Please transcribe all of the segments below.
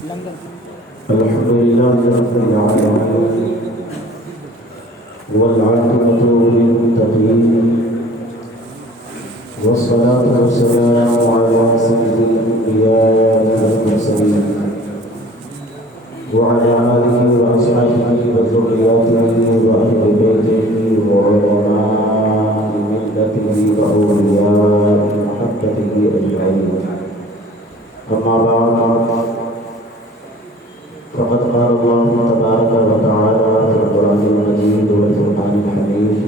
الحمد لله رب العالمين والعاقبة للمتقين والصلاة والسلام على سيد الأنبياء والمرسلين وعلى آله وأصحابه وذرياته وأهل بيته وعلماء ملته وأولياء محبته أجمعين. أما بعد فقد قال الله تبارك وتعالى في القرآن المجيد والفرقان الحميد: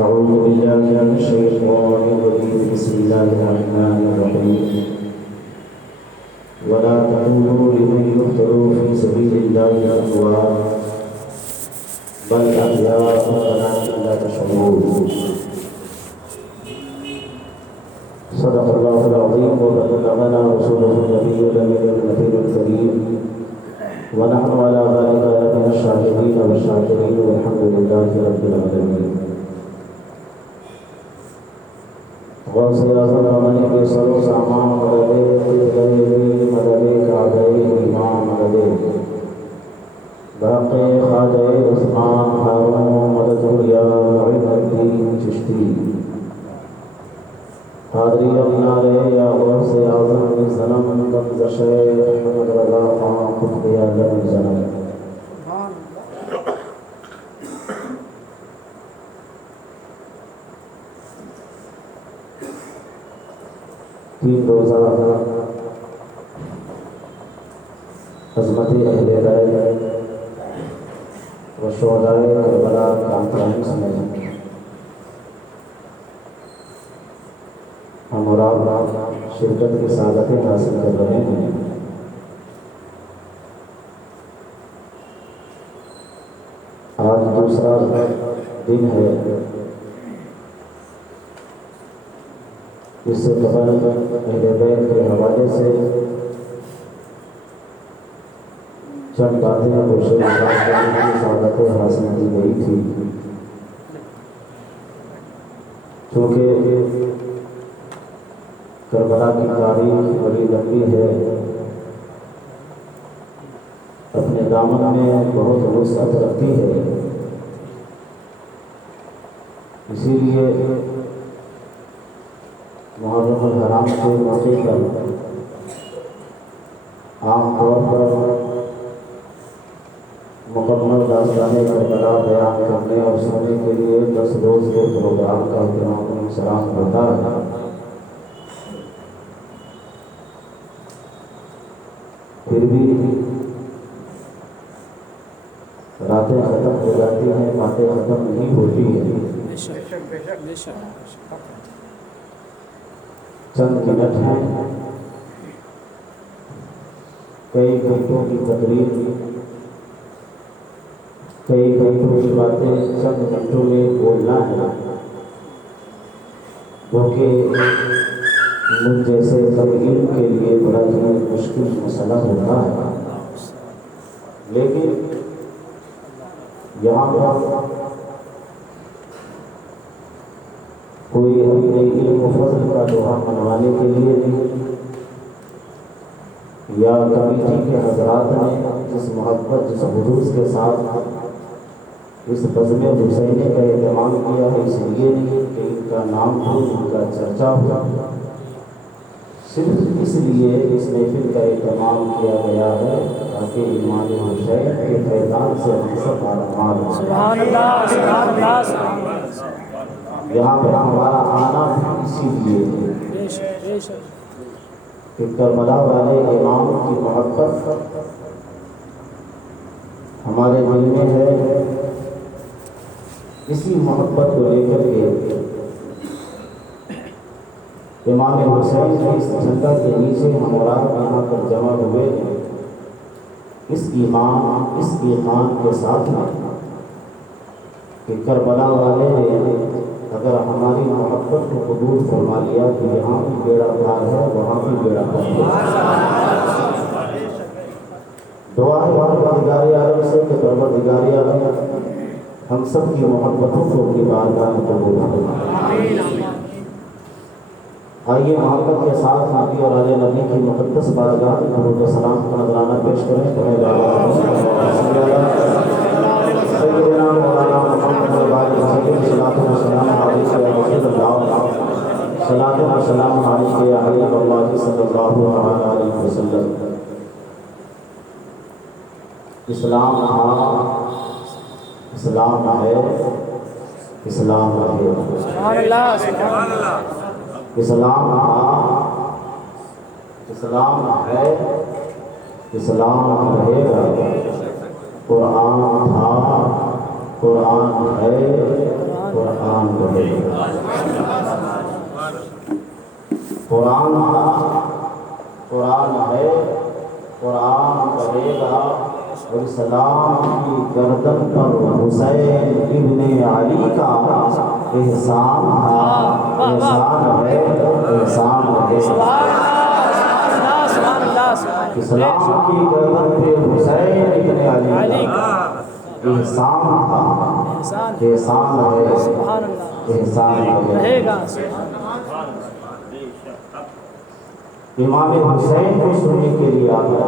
أعوذ بالله من الشيطان الرجيم، بسم الله الرحمن الرحيم. ولا تقولوا لمن يقتل في سبيل الله أموات بل أحياء ولكن لا تشعرون. صدق الله العظيم وبلغنا رسوله النبي الأمين النبي الكريم ونحن على ذلك من الشاهدين والشاكرين والحمد لله رب العالمين. غوث اعظم امن کے سر و سامان مدد مدد کعبہ امام مدد باقی خواجہ عثمان ہارون مدد یا معین الدین چشتی حاضری اپنارے یا غوث اعظم زنم بند شیخ احمد رضا خان قطب اعظم زنم. تین روزہ عظمت اہل بیت و شہدائے کربلا کانفرنس میں ہم اور آپ شرکت کی سعادتیں حاصل کر رہے ہیں. آج دوسرا دن ہے. اس سے قبل اہل بیت کے حوالے سے چند باتیں کوشش کرنے کی سعادتیں حاصل کی گئی تھی. چونکہ کربلا کی تاریخ بڑی لمبی ہے، اپنے دامن میں بہت وسعت رکھتی ہے. اسی لیے محرم الحرام کے موقع پر عام طور پر مکمل داستان کربلا بیان کرنے اور سننے کے لیے 10 روز کے پروگرام کا اہتمام انصراف ہوتا ہے. پھر بھی راتیں ختم ہو جاتی ہیں، باتیں ختم نہیں ہوتی ہیں. چند منٹ ہیں، کئی گھنٹوں کی تقریر، کئی گھنٹوں کی باتیں چند گھنٹوں میں بولنا ہے، کیونکہ مجھ جیسے طالب کے لیے بڑا ہی مشکل مسئلہ ہوتا ہے. لیکن یہاں پر کوئی اپنے علم و فضل کا دوہا منوانے کے لیے نہیں، یا کمیٹی کے حضرات نے جس محبت جس خلوص کے ساتھ اس بزم حسینی کا اہتمام کیا ہے، اس لیے نہیں کہ ان کا نام ہو، ان کا چرچا ہو، صرف اس لیے اس محفل کا اہتمام کیا گیا ہے تاکہ امام حسین کے فیضان سے ہم سب آرمان ہوں. سبحان اللہ، سبحان اللہ. یہاں پر ہمارا آنا بھی اسی لیے ہے کہ کربلا والے امام کی محبت ہمارے دل میں ہے. اسی محبت کو لے کر کے امام حسین کی اس جھنڈا کے نیچے ہم اور آپ یہاں پر جمع ہوئے اس ایمان اس ایقان کے ساتھ کہ کربلا والے نے اگر ہماری محبت کو قبول فرما لیا تو یہاں بھی بیڑا پار ہے، وہاں بھی بیڑا پار ہے. دعا ہے پروردگار عالم سے کہ پروردگار عالم ہم سب کی محبتوں کو اپنی بارگاہ میں قبول فرما. آئیے محبت کے ساتھ نبی اور آل نبی کی مقدس بارگاہ میں درود و سلام کا نذرانہ پیش کریں. سیدنا مولانا محمد وعلى آله صلاۃ و سلام علیہ یا رسول اللہ، صلاۃ و سلام علیہ یا حبیب اللہ صلی اللہ علیہ وسلم. اسلام تھا، اسلام ہے، اسلام رہے. سبحان اللہ سبحان اللہ. اسلام تھا، اسلام ہے، اسلام رہے گا. قرآن تھا، قرآن ہے، قرآن رہے گا. قرآن تھا، قرآن ہے، قرآن رہے گا. اور اسلام کی گردن پر حسین ابن علی کا احسان تھا، احسان ہے، احسان ہے. اسلام کی گردن پہ حسین ابن علی کا احسان تھا، احسان ہے، احسان رہے گا. امام حسین کو سننے کے لیے آتا.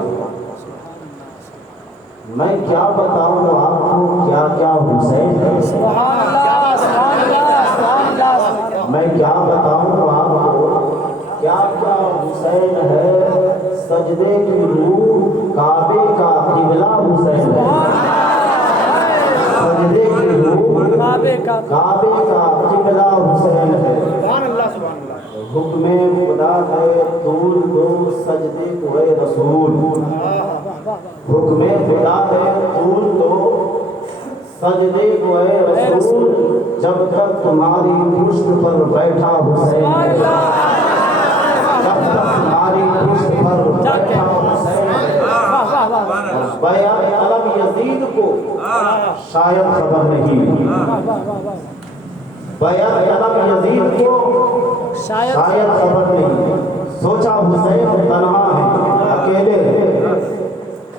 میں کیا بتاؤں آپ کو کیا کیا حسین ہے. میں کیا بتاؤں آپ کو کیا کیا حسین ہے. سجدے کی روح کعبے کا قبلہ حسین ہے. سجدے کی روح کعبے کا قبلہ حسین ہے. حکم خدا ہے طول دو سجدے کو اے رسول. حکم خدا ہے طول دو سجدے کو اے رسول. جب تک تمہاری پشت پر بیٹھا حسین ہے، جب تک تمہاری پشت پر بیٹھا حسین ہے. بیعت طلب یزید کو شاید خبر نہیں، بیعت طلب یزید کو شاید خبر نہیں. سوچا حسین تنہا ہے، اکیلے ہے.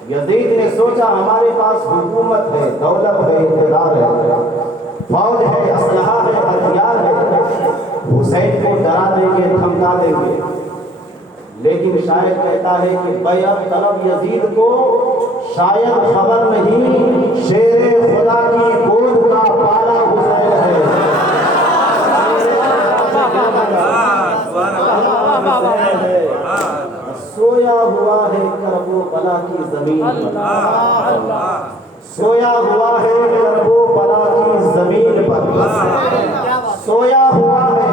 یزید نے سوچا ہمارے پاس حکومت ہے، دولت ہے، اقتدار ہے، فوج ہے، اسلحہ ہے، ہتھیار ہے. حسین کو ڈرا دیں گے، دھمکا دیں گے. لیکن شاعر کہتا ہے کہ بیعت طلب یزید کو شاید خبر نہیں، شیر خدا کی گود کا پالا حسین ہے. سویا ہوا ہے کرب و بلا کی زمین پر، سویا ہوا ہے کرب و بلا کی زمین پر، سویا ہوا ہے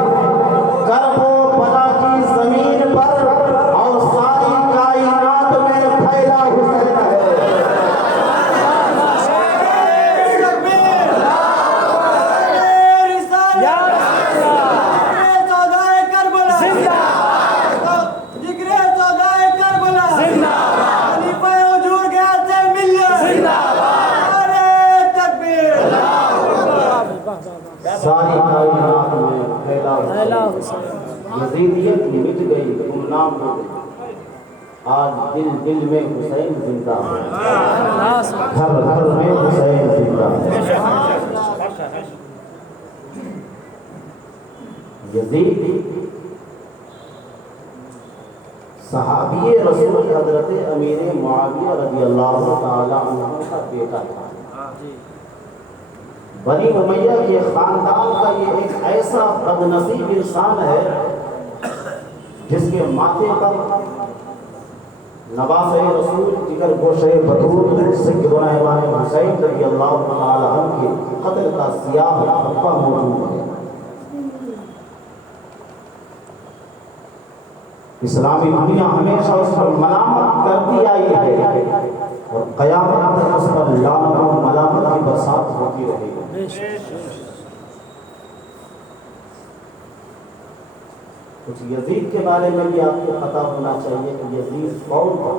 کرب و بلا کی زمین پر. اور ساری کائنات میں پھیلا حسین ہے. ساری کائنات میں پھیلا حسین. یزیدیت مٹ گئی، گمنام ہو گئی. آج دل دل میں حسین زندہ ہے، گھر گھر میں حسین زندہ ہے. یزید صحابی رسول حضرت امیر معاویہ رضی اللہ تعالی عنہ کا بیٹا تھا. بنی امیہ کے خاندان کا یہ ایک ایسا بدنصیب انسان ہے جس کے ماتھے پر نواسۂ رسول جگر گوشہ بطول سیدنا امام حسین رضی اللہ تعالی عنہ کے قتل کا سیاہ ٹھپا موجود ہے. اسلامی دنیا ہمیشہ اس پر ملامت کرتی آئی ہے اور قیامت تک اس پر لعنت و ملامت کی برسات ہوتی رہے گی. کچھ یزید کے بارے میں بھی آپ کو پتہ ہونا چاہیے کہ یزید کون تھا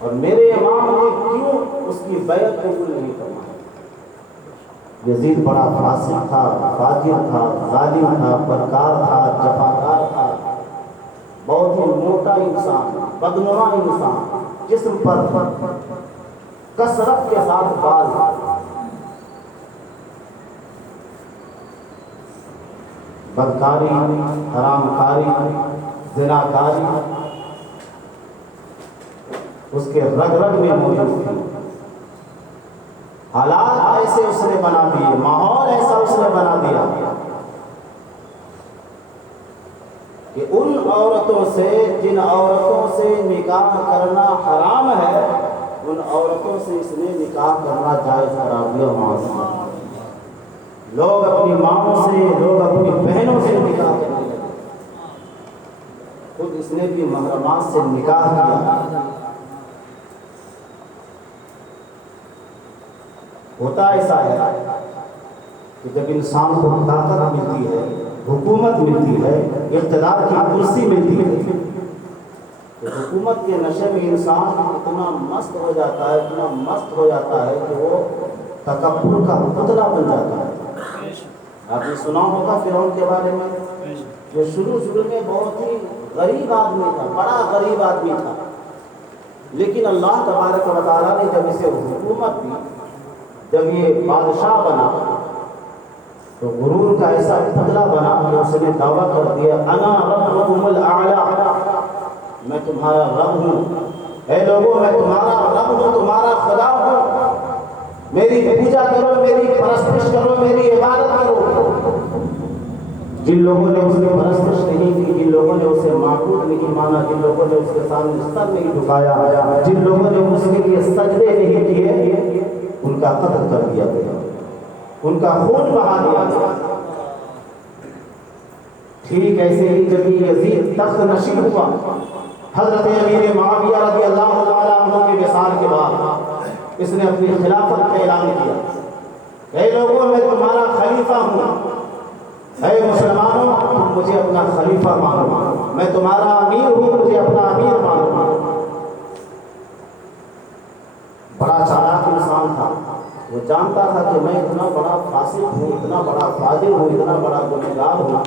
اور میرے امام نے کیوں اس کی بیعت قبول نہیں فرمائی. یزید بڑا فاسق تھا، فاجر تھا، ظالم تھا، بدکار تھا، جفاکار تھا. بہت ہی موٹا انسان، بدنما انسان، جسم پر کثرت کے ساتھ بال. بدکاری، حرام کاری، زناکاری اس کے رگ رگ میں موجود تھی۔ حالات ایسے اس نے بنا دیے، ماحول ایسا اس نے بنا دیا کہ ان عورتوں سے جن عورتوں سے نکاح کرنا حرام ہے، ان عورتوں سے اس نے نکاح کرنا جائز قرار دیا۔ لوگ اپنی ماں سے، لوگ اپنی بہنوں سے نکاح کرنے لگے، خود اس نے بھی محرمات سے نکاح کیا۔ ہوتا ایسا ہے کہ جب انسان کو طاقت ملتی ہے، حکومت ملتی ہے، اقتدار کی کرسی ملتی ہے، تو حکومت کے نشے میں انسان اتنا مست ہو جاتا ہے، اتنا مست ہو جاتا ہے کہ وہ تکبر کا پتلا بن جاتا ہے۔ آپ نے سنا ہوگا فرعون کے بارے میں، جو شروع میں بہت ہی غریب آدمی تھا، بڑا غریب آدمی تھا، لیکن اللہ تبارک و تعالیٰ نے جب اسے حکومت دی، جب یہ بادشاہ بنا، تو غرور کا ایسا پتلا بنا کہ اس نے دعویٰ کر دیا انا ربکم الاعلی، میں تمہارا رب ہوں، اے لوگوں میں تمہارا رب ہوں، تمہارا خدا ہوں، میری پوجا کرو، میری پرستش کرو، میری عبادت کرو۔ جن لوگوں نے اس کی پرستش نہیں کی، جن لوگوں نے اسے معبود نہیں مانا، جن لوگوں نے اس کے سامنے سر نہیں جھکایا، جن لوگوں نے اس کے لیے سجدے نہیں کیے، ان کا قتل کر دیا گیا، ان کا خون بہا دیا گیا۔ ٹھیک ایسے ہی جب یزید تخت نشین ہوا، حضرت امیر معاویہ رضی اللہ تعالیٰ عنہ کے وصال کے بعد اس نے اپنی خلافت کا اعلان کیا، اے لوگوں میں تمہارا خلیفہ ہوں، اے مسلمانوں تم مجھے اپنا خلیفہ مانو، میں تمہارا امیر ہوں، مجھے اپنا امیر مانو۔ بڑا چالاک انسان تھا، وہ جانتا تھا کہ میں اتنا بڑا فاسق ہوں، اتنا بڑا فاجر ہوں، اتنا بڑا گنہگار ہوں،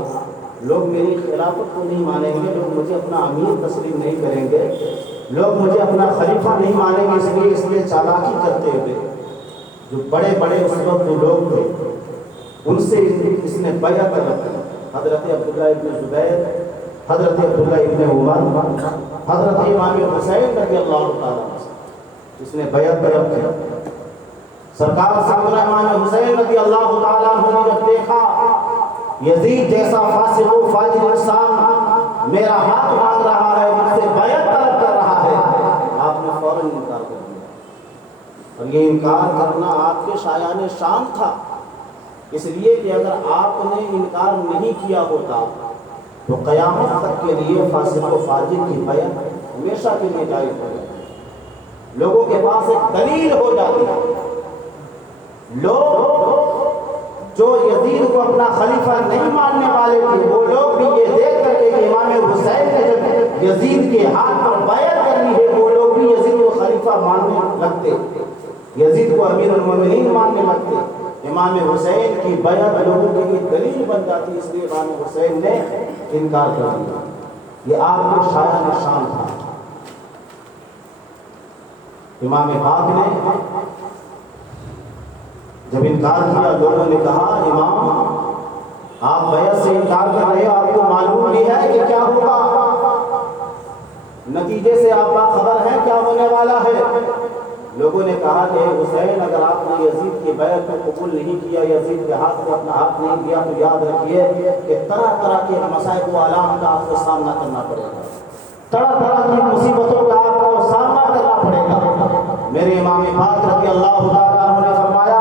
لوگ میری خلافت کو نہیں مانیں گے، لوگ مجھے اپنا امیر تسلیم نہیں کریں گے، لوگ مجھے اپنا خلیفہ نہیں مانیں گے، اس لیے چالاکی کرتے ہوئے جو بڑے بڑے اس وقت جو لوگ تھے ان سے اس نے بیعت رکھی۔ حضرت عبداللہ ابن زبیر، حضرت عبداللہ ابن عمر، حضرت امام حسین رضی اللہ تعالیٰ اس نے بیعت رکھی۔ سرکار سیدنا امام حسین رضی اللہ تعالیٰ عنہ نے جب دیکھا یزید جیسا فاسق و فاجر انسان میرا ہاتھ مانگ رہا ہے، مجھ سے بیعت طلب کر رہا ہے، آپ نے فوراً انکار کر دیا، اور یہ انکار کرنا آپ کے شایان شان تھا، اس لیے کہ اگر آپ نے انکار نہیں کیا ہوتا تو قیامت تک کے لیے فاسق و فاجر کی بیعت ہمیشہ کے لیے جائز ہو جاتی، لوگوں کے پاس ایک دلیل ہو جاتی ہے۔ لوگ جو یزید کو اپنا خلیفہ نہیں ماننے والے تھے، وہ لوگ بھی یہ دیکھ کر کہ امام حسین نے جب یزید کے ہاتھ پر بیعت کرنی ہے، وہ لوگ بھی یزید کو خلیفہ ماننے لگتے، یزید کو امیر المومنین ماننے لگتے، امام حسین کی بیعت لوگوں کے لیے دلیل بن جاتی، اس لیے امام حسین نے انکار کر دیا۔ یہ آپ کے شایان شان تھا۔ امام پاک نے جب انکار کیا، لوگوں نے کہا امام آپ بیعت سے انکار کر رہے ہو، آپ کو معلوم بھی ہے کہ کیا ہوگا، نتیجے سے آپ کا خبر ہے کیا ہونے والا ہے۔ لوگوں نے کہا کہ حسین اگر آپ نے یزید کی بیعت کو قبول نہیں کیا، یزید کے ہاتھ میں اپنا ہاتھ نہیں دیا، تو یاد رکھیے کہ طرح طرح کے مصائب و آلام کا آپ کو سامنا کرنا پڑے گا، طرح طرح کی مصیبتوں کا آپ کو سامنا کرنا پڑے گا۔ میرے امام پاک رضی اللہ تعالیٰ عنہ نے فرمایا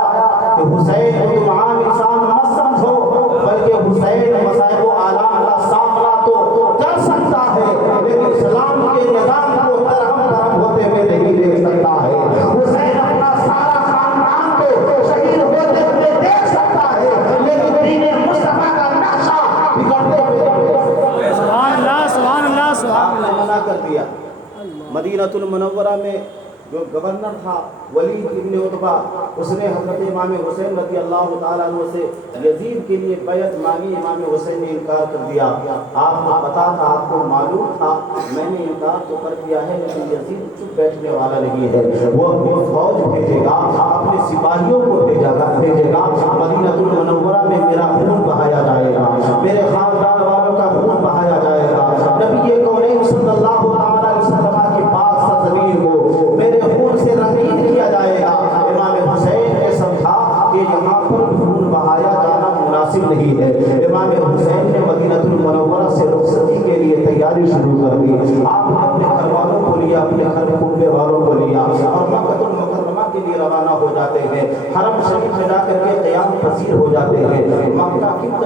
کہ حسین کو تم عام انسان مت سمجھو، بلکہ حسین مصائب و آلام کا سامنا تو کر سکتا ہے، لیکن اسلام کے نظام کو درہم درہم ہوتے ہوئے نہیں دیکھ سکتا ہے۔ حسین اپنا سارا خاندان کو شہید ہوتے ہوئے دیکھ سکتا ہے، لیکن دین مصطفیٰ کا نقشہ بگڑتے ہوئے سبحان اللہ سبحان اللہ سبحان اللہ نے منع کر دیا۔ مدینہ المنورہ میں جو گورنر تھا ولید ابن عتبہ، اس نے حضرت امام حسین رضی اللہ تعالیٰ عنہ سے یزید کے لیے بیعت مانگی، امام حسین نے انکار کر دیا۔ آپ کو پتا تھا، آپ کو معلوم تھا میں نے انکار تو کر دیا ہے، لیکن یزید چپ بیٹھنے والا نہیں ہے، وہ اپنی فوج بھیجے گا، اپنے سپاہیوں کو بھیجے گا، مدینہ المنورہ میں میرا خون بہایا جائے گا، میرے خاندان والوں کا خون بہایا جائے گا۔ نبی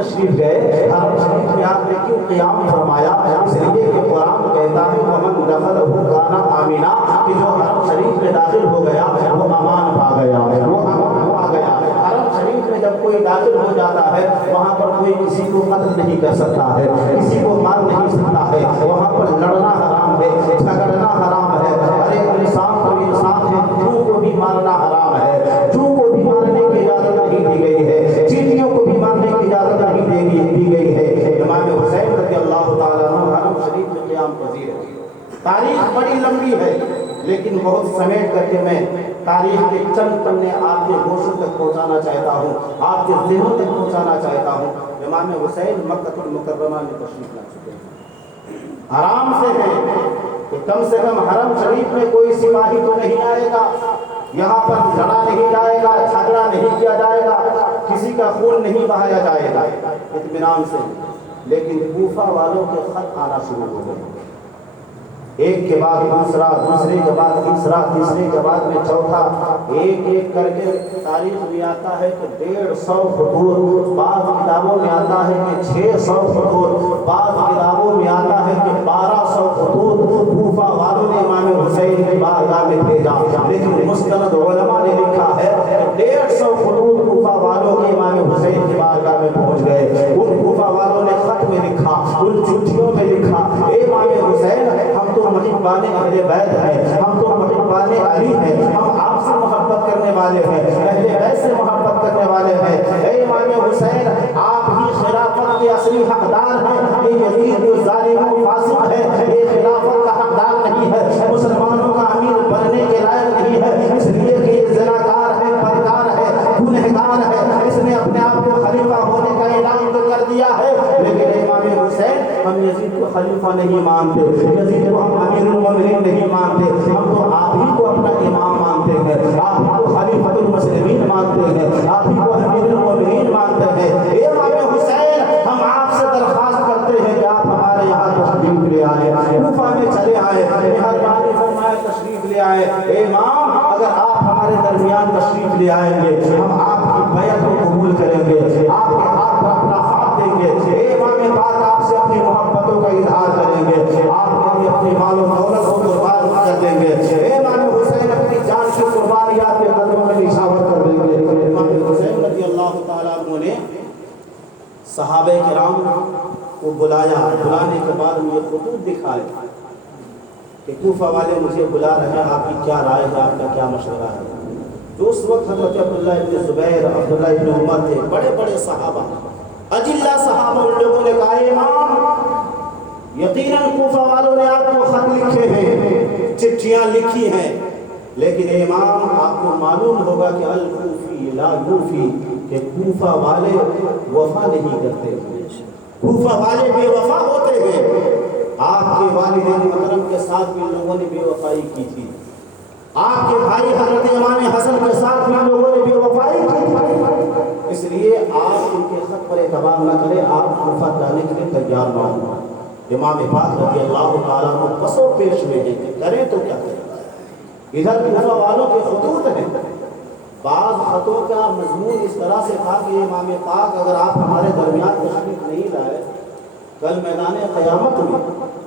تشریف گئے، حرم شریف میں آپ نے کیوں قیام فرمایا؟ اس لیے کہ قرآن کہتا ہے ومن دخلہ کان آمنا، کہ جو حرم شریف میں داخل ہو گیا وہ امان پا گیا، وہ امان پا گیا۔ حرم شریف میں جب کوئی داخل ہو جاتا ہے وہاں پر کوئی کسی کو قتل نہیں کر سکتا ہے، کسی کو مار نہیں سکتا ہے، وہاں پر لڑنا حرام ہے، جھگڑنا حرام ہے، ہر ایک انسان کو انسان ہے، جو کو بھی مارنا حرام ہے، جو کو بھی مارنے کی اجازت نہیں دی گئی ہے، چیٹیوں کو بھی مارنے کی اجازت نہیں دی گئی ہے۔ امام حسین رضی اللہ تعالیٰ عنہ حرم شریف میں قیام پذیر ہے۔ تاریخ بڑی لمبی ہے لیکن بہت سمیٹ کر کے میں تاریخ کے چند پنے آپ کے گوشوں تک پہنچانا چاہتا ہوں، آپ کے ذہنوں تک پہنچانا چاہتا ہوں۔ امام حسین مکہ المکرمہ میں تشریف لا چکے ہیں، آرام سے ہے کہ کم سے کم حرم شریف میں کوئی سپاہی تو نہیں آئے گا، یہاں پر لڑا نہیں جائے گا، جھگڑا نہیں کیا جائے گا، کسی کا خون نہیں بہایا جائے گا، اطمینان سے۔ لیکن کوفہ والوں کے خط آنا شروع ہو گئے، ایک کے بعد دوسرا، دوسرے کے بعد تیسرا، تیسرے کے بعد میں چوتھا، ایک ایک کر کے تاریخ میں آتا ہے کہ 150 خطوط، بعض کتابوں میں آتا ہے کہ 600 خطوط، بعض کتابوں میں آتا ہے کہ 1200 خطوط کوفہ والوں نے امام حسین کی بارگاہ میں بھیجا۔ لیکن مستند علماء نے لکھا ہے کہ 150 خطوط کوفہ والوں کے امام حسین کی بارگاہ میں پہنچ گئے۔ ان کوفہ والوں نے خط میں لکھا، ان چٹھیوں میں لکھا، اے امام حسین ہم تو محبان اہل بیت ہیں، ہم تو محبان علی ہیں، ہم آپ سے محبت کرنے والے ہیں، اہل بیت سے محبت کرنے والے ہیں۔ اے امام حسین آپ ہی خلافت کے اصلی حقدار ہیں، یہ یزید جو ظالم و فاسق ہے یہ خلافت کا حقدار نہیں ہے، مسلمانوں کا امیر بننے کے لائق نہیں ہے، اس لیے کہ یہ زناکار ہے، بدکار ہے، گنہگار ہے، اس نے اپنے آپ کو خلیفہ ہونے کا اعلان تو کر دیا ہے۔ لیکن امام حسین ہم یزید کو خلیفہ نہیں مانتے، یزید کو ہم امیر المومنین نہیں مانتے، ہم تو آپ ہی کو اپنا امام مانتے ہیں، آپ ہی کو خلیفۃ المسلمین مانتے ہیں، آپ ہی کو امیر المومنین مانتے ہیں۔ اے امام حسین ہم آپ سے درخواست کرتے ہیں کہ آپ ہمارے یہاں تشریف لے آئے، کوفہ میں چلے آئے، مہربانی فرمائے تشریف لے آئے۔ اے امام اگر آپ ہمارے درمیان تشریف لے آئیں گے ہم آپ کی بیعت کو قبول کریں گے، آپ کے ہاتھ پر اپنا ہاتھ دیں گے، اے امام پاک آپ سے اپنی محبتوں کا اظہار کریں گے، آپ کے لیے اپنی مال و دولت کو قربان کر دیں گے، اے امام حسین اپنی جان کی قربانی آپ کے قدموں میں نشاور کر دیں گے۔ امام حسین رضی اللہ تعالیٰ عنہ نے صحابہ کرام کو بلایا، بلانے کے بعد مجھے خطوط دکھائے کہ کوفہ والے مجھے بلا رہے ہیں، آپ کی کیا رائے ہے، آپ کا کیا مشورہ ہے۔ جو اس وقت حضرت عبداللہ ابن زبیر، عبداللہ ابن عمر تھے، بڑے بڑے صحابہ، اجلہ صحابہ، ان لوگوں نے کہا امام یقیناً کوفہ والوں نے آپ کو خط لکھے ہیں، چٹھیاں لکھی ہیں، لیکن امام آپ کو معلوم ہوگا کہ الکوفی لا یوفی، کہ کوفہ والے وفا نہیں کرتے، کوفہ والے بے وفا ہوتے ہیں۔ آپ کے والدین محترم کے ساتھ بھی لوگوں نے بے وفائی کی تھی، آپ کے بھائی حضرت امام حسن کے ساتھ بھی لوگوں نے بے وفائی کی تھی، اس لیے آپ ان کے خط پر اعتبار نہ کریں، آپ کوفہ جانے کے لیے تیار نہ ہوں۔ امام پاک رضی اللہ تعالیٰ عنہ پسو پیش میں ہیں کہ کریں تو کیا کریں۔ ادھر کوفہ والوں کے خطوط ہیں، بعض خطوں کا مضمون اس طرح سے تھا کہ امام پاک اگر آپ ہمارے درمیان تشریف نہیں لائے، کل میدان قیامت میں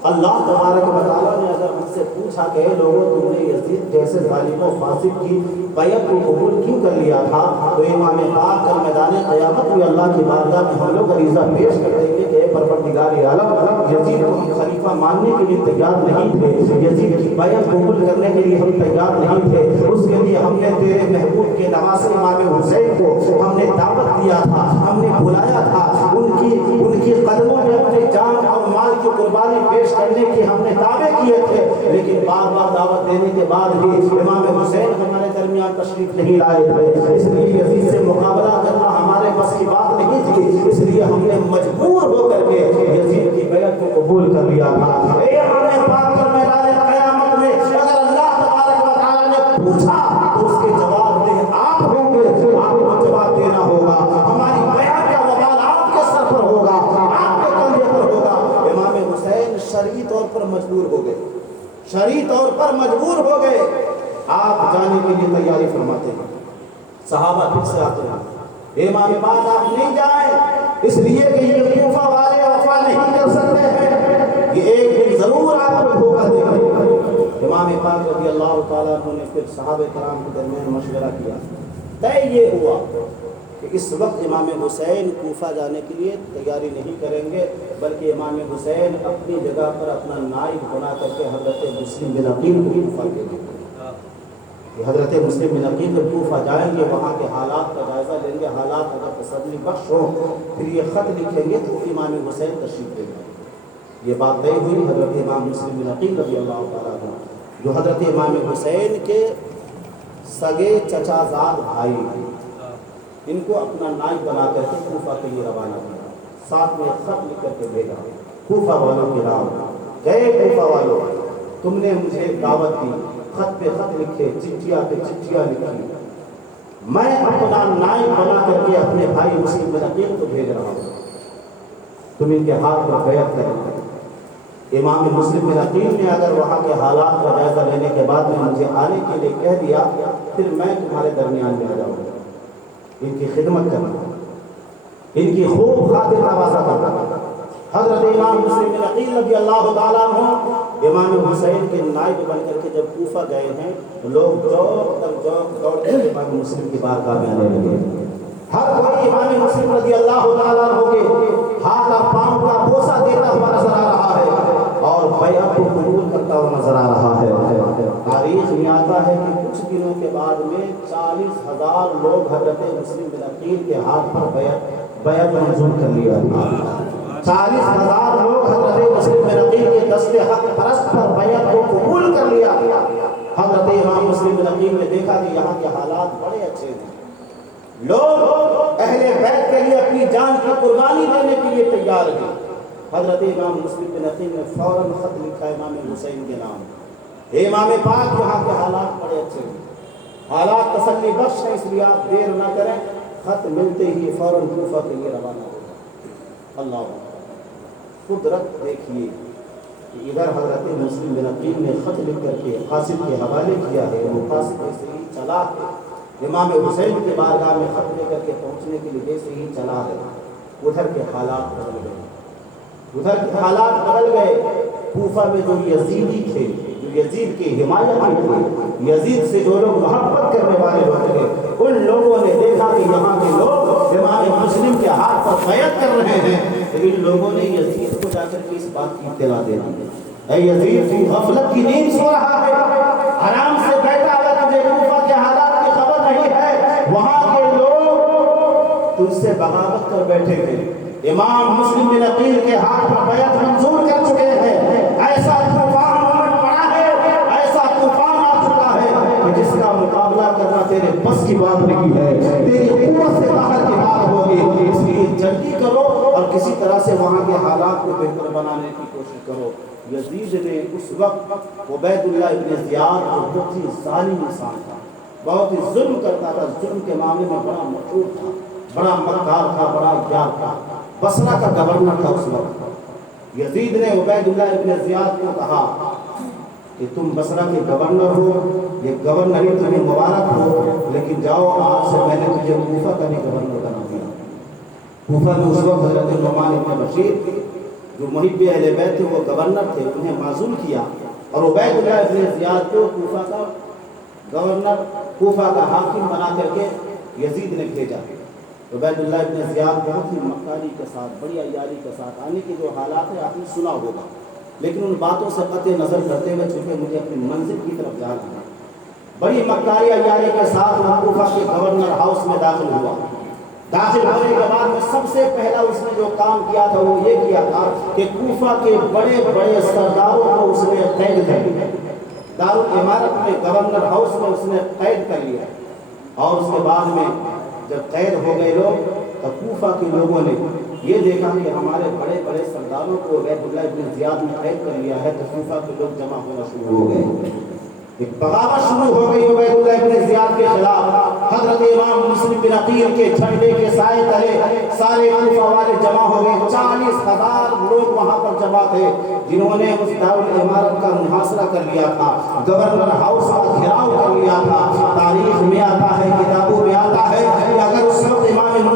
اللہ تبارک و تعالیٰ نے اگر مجھ سے پوچھا کہ اے لوگوں تم نے یزید جیسے ظالم و فاسق کی بیعت کو قبول کیوں کر لیا تھا، تو امام پاک کل میدان قیامت میں اللہ کی بارگاہ میں ہم لوگ عریضہ پیش کر دیں گے کہ اے پروردگار عالم، یزید کو ہم خلیفہ ماننے کے لیے تیار نہیں تھے، یزید کی بیعت قبول کرنے کے لیے ہم تیار نہیں تھے، اس کے لیے ہم نے تیرے محبوب کے نواسے امام حسین کو ہم نے دعوت دیا تھا، ہم نے بلایا تھا، ان کی قدموں میں اپنے جان اور مال کی قربانی پیش کرنے کی ہم نے دعوے کیے تھے، لیکن بار بار دعوت دینے کے بعد بھی امام حسین ہمارے درمیان تشریف نہیں لائے تھے، اس لیے یزید سے مقابلہ کرنا ہمارے بس کی بات نہیں تھی، اس لیے ہم نے مجبور ہو کر کے یزید کی بیعت کو قبول کر لیا تھا۔ اے امام پاک کل میدان قیامت میں اگر اللہ تبارک و تعالیٰ نے پوچھا تو اس کے جواب دہ آپ ہوں گے، آپ کو جواب دینا ہوگا، ہماری بیعت کا وبال آپ کے سر پر ہوگا، آپ کے کندھے پر ہوگا۔ امام حسین شرعی طور پر مجبور ہو گئے، شرعی طور پر مجبور ہو گئے، آپ جانے کے لیے تیاری فرماتے ہیں، صحابہ پھر سے آتے ہیں، امام پاک آپ نہیں جائیں، اس لیے کہ یہ کوفہ والے وفا نہیں کر سکتے ہیں، یہ ایک دن ضرور آپ کو دھوکہ دیں گے۔ امام پاک رضی اللہ تعالیٰ عنہ نے پھر صحابہ کرام کے درمیان مشورہ کیا، طے یہ ہوا کہ اس وقت امام حسین کوفہ جانے کے لیے تیاری نہیں کریں گے، بلکہ امام حسین اپنی جگہ پر اپنا نائب بنا کر کے حضرت مسلم بن عقیل کو کوفہ بھیجیں گے۔ حضرت مسلم بن عقیل کوفہ جائیں گے، وہاں کے حالات کا جائزہ لیں گے، حالات اگر تسلی بخش ہو پھر یہ خط لکھیں گے تو امام حسین تشریف لیں گے۔ یہ بات طے ہوئی۔ حضرت امام مسلم بن عقیل رضی اللہ تعالیٰ عنہ جو حضرت امام حسین کے سگے چچا زاد بھائی ہیں، ان کو اپنا نائب بنا کر کے کوفہ کے لیے روانہ کیا، ساتھ میں خط لکھ کر کے بھیجا، کوفہ والوں کی راہ گئے، کوفہ والوں تم نے مجھے دعوت دی، خط پہ خط لکھے، چٹھیاں پہ چٹھیاں لکھی، میں اپنا نائب بنا کر کے اپنے بھائی مسلم بن عقیل کو بھیج رہا ہوں، تم ان کے ہاتھ پر بیعت کریں۔ امام مسلم بن عقیل نے اگر وہاں کے حالات کا جائزہ لینے کے بعد میں مجھے آنے کے لیے کہہ دیا، پھر میں تمہارے درمیان میں آ جاؤں گا، ان کی خدمت کرنا، ان کی خوب خاطر نوازا کرنا۔ حضرت امام مسلم بن عقیل رضی اللہ تعالیٰ عنہ امام حسین کے نائب بن کر کے جب کوفہ گئے ہیں تو لوگ دوڑ کر امام مسلم کی بارگاہ میں آنے لگے۔ ہر کوئی امام مسلم رضی اللہ تعالیٰ عنہ کے ہاتھ اور پاؤں کا بوسہ دیتا ہوا نظر آ رہا ہے اور بیعت کو قبول کرتا ہوا نظر آ رہا ہے۔ تاریخ میں آتا ہے کہ کچھ دنوں کے بعد میں 40,000 لوگ حضرت مسلم بن عقیل کے ہاتھ پر بیعت منظور کر لیا۔ 40,000 لوگ حضرت مسلم بن عقیل کے دست حق پرست پر بیعت کو قبول کر لیا۔ حضرت امام مسلم بن عقیل نے دیکھا کہ یہاں کے حالات بڑے اچھے ہیں، لوگ اہل بیت کے لیے اپنی جان کی قربانی دینے کے لیے تیار ہیں۔ حضرت امام مسلم بن عقیل نے فوراً خط لکھا امام حسین کے نام، اے امام پاک یہاں کے حالات بڑے اچھے ہیں، حالات تسلی بخش ہیں، اس لیے آپ دیر نہ کریں، خط ملتے ہی فوراً کوفہ کے لیے روانہ ہو جائیں۔ اللہ قدرت دیکھیے کہ ادھر حضرت مسلم بن عقیل نے خط لکھ کر کے قاسم کے حوالے کیا ہے، وہ قاسم ایسے ہی چلا ہے، امام حسین کے بارگاہ میں خط لے کر کے پہنچنے کے لیے جیسے ہی چلا ہے، ادھر کے حالات بدل گئے، ادھر کے حالات بدل گئے۔ کوفہ میں جو یزیدی تھے، جو یزید کی حمایت تھے، یزید سے جو لوگ محبت کرنے والے لوگ تھے، ان لوگوں نے دیکھا کہ یہاں کے لوگ امام مسلم کے ہاتھ پر بیعت کر رہے ہیں، لیکن لوگوں نے یزید کو جا کر کے اس بات کی اطلاع دے دی، اے یزید تو غفلت کی نیند سو رہا ہے، آرام سے بیٹھا ہے، تجھے کوفہ کے حالات کی خبر نہیں ہے، وہاں کے لوگ تجھ سے بغاوت کر بیٹھے ہیں، امام مسلم بن عقیل کے ہاتھ پر بیعت منظور کر چکے ہیں، ایسا طوفان امٹ پڑا ہے، ایسا طوفان آ چکا ہے کہ جس کا مقابلہ کرنا تیرے بس کی بات نہیں ہے، تیری قوت سے باہر کی بات ہوگی، اس لیے جلدی کرو اور کسی طرح سے وہاں کے حالات کو بہتر بنانے کی کوشش کرو۔ یزید نے اس وقت عبید اللہ ابن زیاد جو بہت ہی ظالم انسان تھا، بہت ہی ظلم کرتا تھا، ظلم کے معاملے میں بڑا مشہور تھا، بڑا مکار تھا، بڑا یار تھا، بصرہ کا گورنر تھا اس وقت۔ یزید نے عبید اللہ ابن زیاد کو کہا کہ تم بصرہ کے گورنر ہو، یہ گورنری تمہیں مبارک ہو، لیکن جاؤ آج سے میں نے تجھے کوفہ کا بھی گورنر بنا دیا۔ کوفہ میں اس وقت حضرت نعمان بن بشیر جو محب اہل بیت تھے وہ گورنر تھے، انہیں معزول کیا اور عبید اللہ ابن زیاد کو کوفہ کا گورنر، کوفہ کا حاکم بنا کر کے یزید نے بھیجا۔ عبید اللہ ابن زیاد بہت ہی مکاری کے ساتھ، بڑی عیاری کے ساتھ، آنے کے جو حالات ہیں آپ نے سنا ہوگا، لیکن ان باتوں سے قطع نظر کرتے ہوئے چونکہ مجھے اپنی منزل کی طرف جانا ہے، بڑی مکاری عیاری کے ساتھ وہ کوفہ کے گورنر ہاؤس میں داخل ہوا۔ داخل ہونے کے بعد میں سب سے پہلا اس نے جو کام کیا تھا وہ یہ کیا تھا کہ کوفہ کے بڑے بڑے سرداروں کو اس نے قید کر لیا، دارالعمارت میں گورنر ہاؤس میں اس نے قید کر لیا، اور اس کے بعد میں جب قید ہو گئے لوگ تو کوفہ کے لوگوں نے یہ دیکھا کہ ہمارے بڑے بڑے سرداروں کو عبید اللہ ابن زیاد نے قید کر لیا ہے، تو کوفہ کے لوگ جمع ہونا شروع ہو گئے، ایک بغاوت شروع ہو گئی عبید اللہ ابن زیاد کے خلاف۔ حضرت امام مسلم بن عقیل کے جھنڈے کے سائے تلے سارے کوفہ والے جمع ہو گئے، 40,000 لوگ وہاں پر جمع تھے جنہوں نے اس دارالعمارت کا محاصرہ کر لیا تھا، گورنر ہاؤس کا گھیراؤ کر لیا تھا۔ تاریخ میں آتا ہے، کتابوں میں آتا ہے کہ اگر اس وقت امام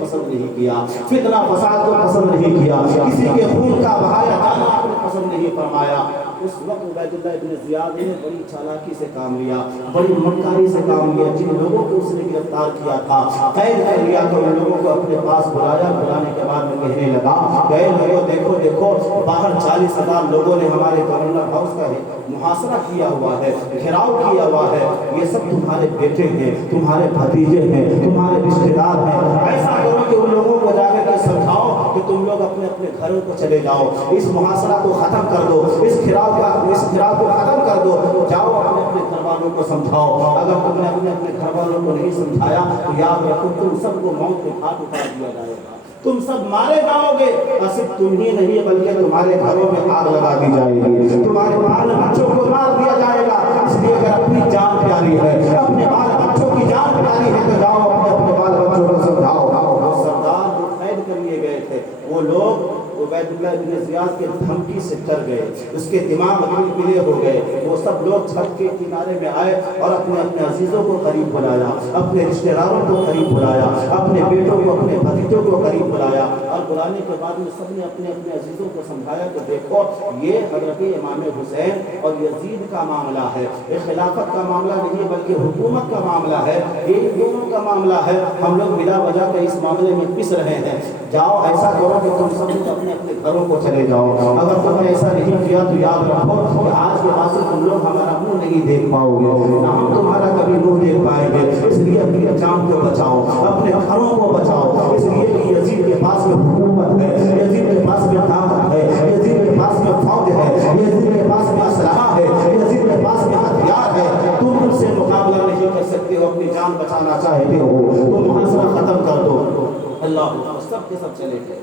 پسند نہیں کیا، فتنہ فساد کو پسند نہیں کیا، کسی کے خون کا بہایا جانا آپ نے پسند نہیں فرمایا۔ اس وقت عبید اللہ ابن زیاد نے بڑی چالاکی سے کام لیا، بڑی مکاری سے کام لیا۔ جن لوگوں کو اس نے گرفتار کیا تھا، قید کر لیا، تو ان لوگوں کو اپنے پاس بلایا، بلانے کے بعد میں کہنے لگا کہ لوگوں دیکھو دیکھو، باہر 40,000 لوگوں نے ہمارے گورنر ہاؤس کا محاصرہ کیا ہوا ہے، گھیراؤ کیا ہوا ہے، یہ سب تمہارے بیٹے ہیں، تمہارے بھتیجے ہیں، تمہارے رشتے دار ہیں۔ ایسا کرو کہ ان لوگوں کو جا کے سمجھاؤ کہ تم لوگ اپنے اپنے گھروں کو چلے جاؤ، اس محاصرہ کو ختم کر دو، اس گھیراؤ کو ختم کر دو، جاؤ اپنے اپنے گھر والوں کو سمجھاؤ۔ اگر تم نے اپنے اپنے گھر والوں کو نہیں سمجھایا تو یاد رکھو تم سب کو موت کے گھاٹ اتار دیا جائے گا، تم سب مارے جاؤ گے، اور صرف تم ہی نہیں بلکہ تمہارے گھروں میں آگ لگا دی جائے گی، تمہارے بال بچوں کو مار دیا جائے گا۔ اس لیے اگر اپنی جان پیاری ہے، اپنے بال بچوں کی جان پیاری ہے، تو جاؤ اپنے اپنے بال بچوں کو سمجھاؤ۔ وہ سردار جو قید کر لیے گئے تھے، وہ لوگ عبید اللہ بن زیاد کے دھمکی سے ڈر گئے، اس کے دماغ پلے ہو گئے۔ وہ سب لوگ چھت کے کنارے میں آئے اور اپنے اپنے عزیزوں کو قریب بلایا، اپنے رشتہ داروں کو قریب بلایا، اپنے بیٹوں کو، اپنے بھتیجوں کو قریب بلایا، اور بلانے کے بعد میں سب نے اپنے اپنے عزیزوں کو سمجھایا کہ دیکھو یہ حضرت امام حسین اور یزید کا معاملہ ہے، یہ خلافت کا معاملہ نہیں بلکہ حکومت کا معاملہ ہے، یہ دونوں کا معاملہ ہے، ہم لوگ بلا وجہ کے اس معاملے میں پس رہے ہیں۔ جاؤ ایسا کرو کہ تم سب اپنے اپنے گھروں کو چلے جاؤ۔ اگر تم نے ایسا نہیں کیا تو یاد رکھو کہ آج کے بعد سے تم لوگ ہمارا منہ نہیں دیکھ پاؤ گے، نہ ہم تمہارا کبھی منہ دیکھ پائیں گے۔ اس لیے اپنی جان کو بچاؤ، اپنے گھروں کو بچاؤ، اس لیے کہ یزید کے پاس میں حکومت ہے، یزید کے پاس میں طاقت ہے، یزید کے پاس میں فوج ہے، یزید کے پاس میں اسلحہ ہے، یزید کے پاس میں ہتھیار ہے۔ تم ان سے مقابلہ نہیں کر سکتے ہو، اپنی جان بچانا چاہتے ہو تو محاصرہ ختم کر دو۔ اللہ سب کے سب چلے گئے،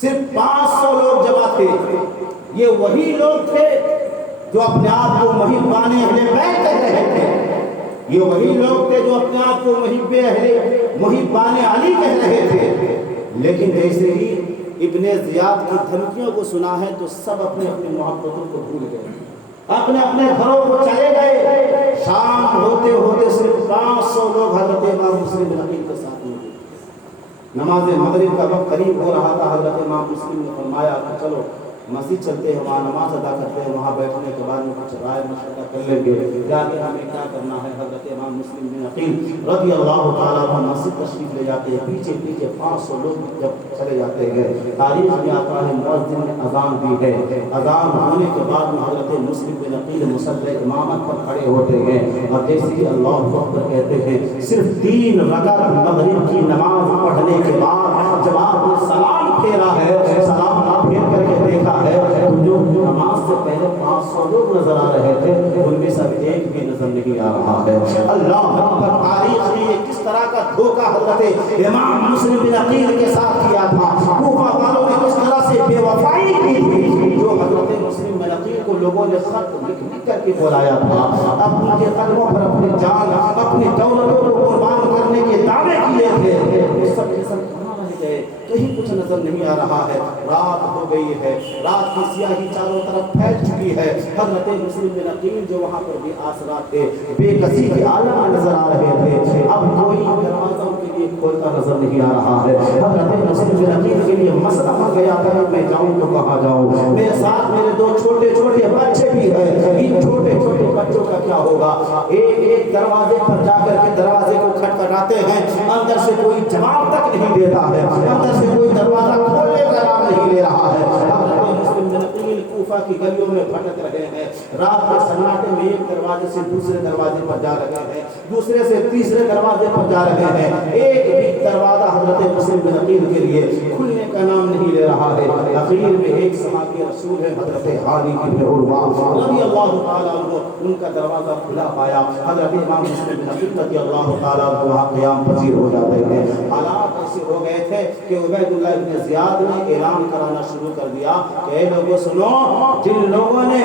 صرف 500 لوگ جمع تھے۔ یہ وہی لوگ تھے جو اپنے آپ کو محبان اہل بیت کہہ رہے تھے، یہ وہی لوگ تھے جو اپنے آپ کو محبان علی کہہ رہے تھے، لیکن جیسے ہی ابن زیاد کی دھمکیوں کو سنا ہے تو سب اپنے اپنے محبتوں کو بھول گئے، اپنے اپنے گھروں کو چلے گئے۔ شام ہوتے ہوتے صرف 500 لوگ حضرت امام مسلم بن عقیل کے ساتھ ہوئے۔ نماز مغرب کا وقت قریب ہو رہا تھا، حضرت امام مسلم نے فرمایا کہ چلو مسجد چلتے ہیں، وہاں نماز ادا کرتے ہیں، وہاں بیٹھنے کے بعد میں کچھ رائے مشورہ کر لیں گے کہ آگے ہمیں کیا کرنا ہے۔ حضرت امام مسلم بن عقیل رضی اللہ تعالیٰ عنہ مسجد تشریف لے جاتے ہیں، پیچھے پیچھے 500 لوگ جب چلے جاتے ہیں، تاریخ میں آتا ہے مؤذن نے اذان دی ہے، اذان ہونے کے بعد میں حضرت مسلم بن عقیل مصلی امامت پر کھڑے ہوتے ہیں، اور جیسے ہی اللہ اکبر کہتے ہیں، صرف 3 رکعت مغرب کی نماز پڑھنے کے بعد جب آپ نے سلام پھیرا ہے، سلام پھیر کر کے دیکھا ہے تو جو نماز سے پہلے 500 لوگ نظر آ رہے تھے ان میں سے ایک بھی نظر نہیں آ رہا ہے۔ اللہ اکبر، تاریخ نے یہ کس طرح کا دھوکہ حضرت امام مسلم بن عقیل کے ساتھ کیا تھا، کوفہ والوں نے کس طرح سے بے وفائی کی تھی، جو حضرت مسلم بن عقیل کو لوگوں نے خط لکھ کر کے بلایا تھا، اپنے قدموں پر اپنی جان، اپنی دولتوں کو قربان کرنے کے دعوے کیے تھے، وہ سب کے سب کہاں رہ گئے، کہیں کچھ نظر نہیں آ رہا ہے۔ رات ہو گئی ہے، رات کی سیاہی چاروں طرف پھیل چکی ہے۔ حضرت مسلم بن عقیل جو وہاں پر بے آسرا تھے، بے کسی کے عالم میں نظر آ رہے تھے، اب کوئی دروازہ ان کے لیے کھولتا نظر نہیں آ رہا ہے۔ حضرت مسلم بن عقیل کے لیے مسئلہ ہو گیا تھا میں جاؤں تو کہاں جاؤں، میرے ساتھ میرے 2 چھوٹے چھوٹے بچے بھی ہیں، ان چھوٹے چھوٹے بچوں کا کیا ہوگا۔ ایک دروازے پر جا کر کے دروازے کو کھٹکھٹاتے ہیں، اندر سے کوئی جواب تک نہیں دیتا ہے، اندر سے کوئی دروازہ کھولنے کا نام نہیں لے رہا ہے۔ حضرت مسلم بن عقیل کوفہ کی گلیوں میں بھٹک رہے ہیں، رات کے سناٹے میں ایک دروازے سے دوسرے دروازے پر جا رہے ہیں، دوسرے سے تیسرے دروازے پر جا رہے ہیں، ایک بھی دروازہ حضرت مسلم بن عقیل کے لیے کھلنے کا نام نہیں لے رہا ہے۔ اخیر میں ایک صحابی رسول ہے حضرت علی بن عروہ رضی اللہ تعالیٰ عنہ، ان کا دروازہ کھلا پایا، حضرت امام مسلم بن عقیل رضی اللہ تعالیٰ عنہ وہاں قیام پذیر ہو جاتے ہیں۔ حالات ایسے ہو گئے تھے کہ عبید اللہ بن زیاد نے اعلان کرانا شروع کر دیا کہ اے لوگوں سنو، جن لوگوں نے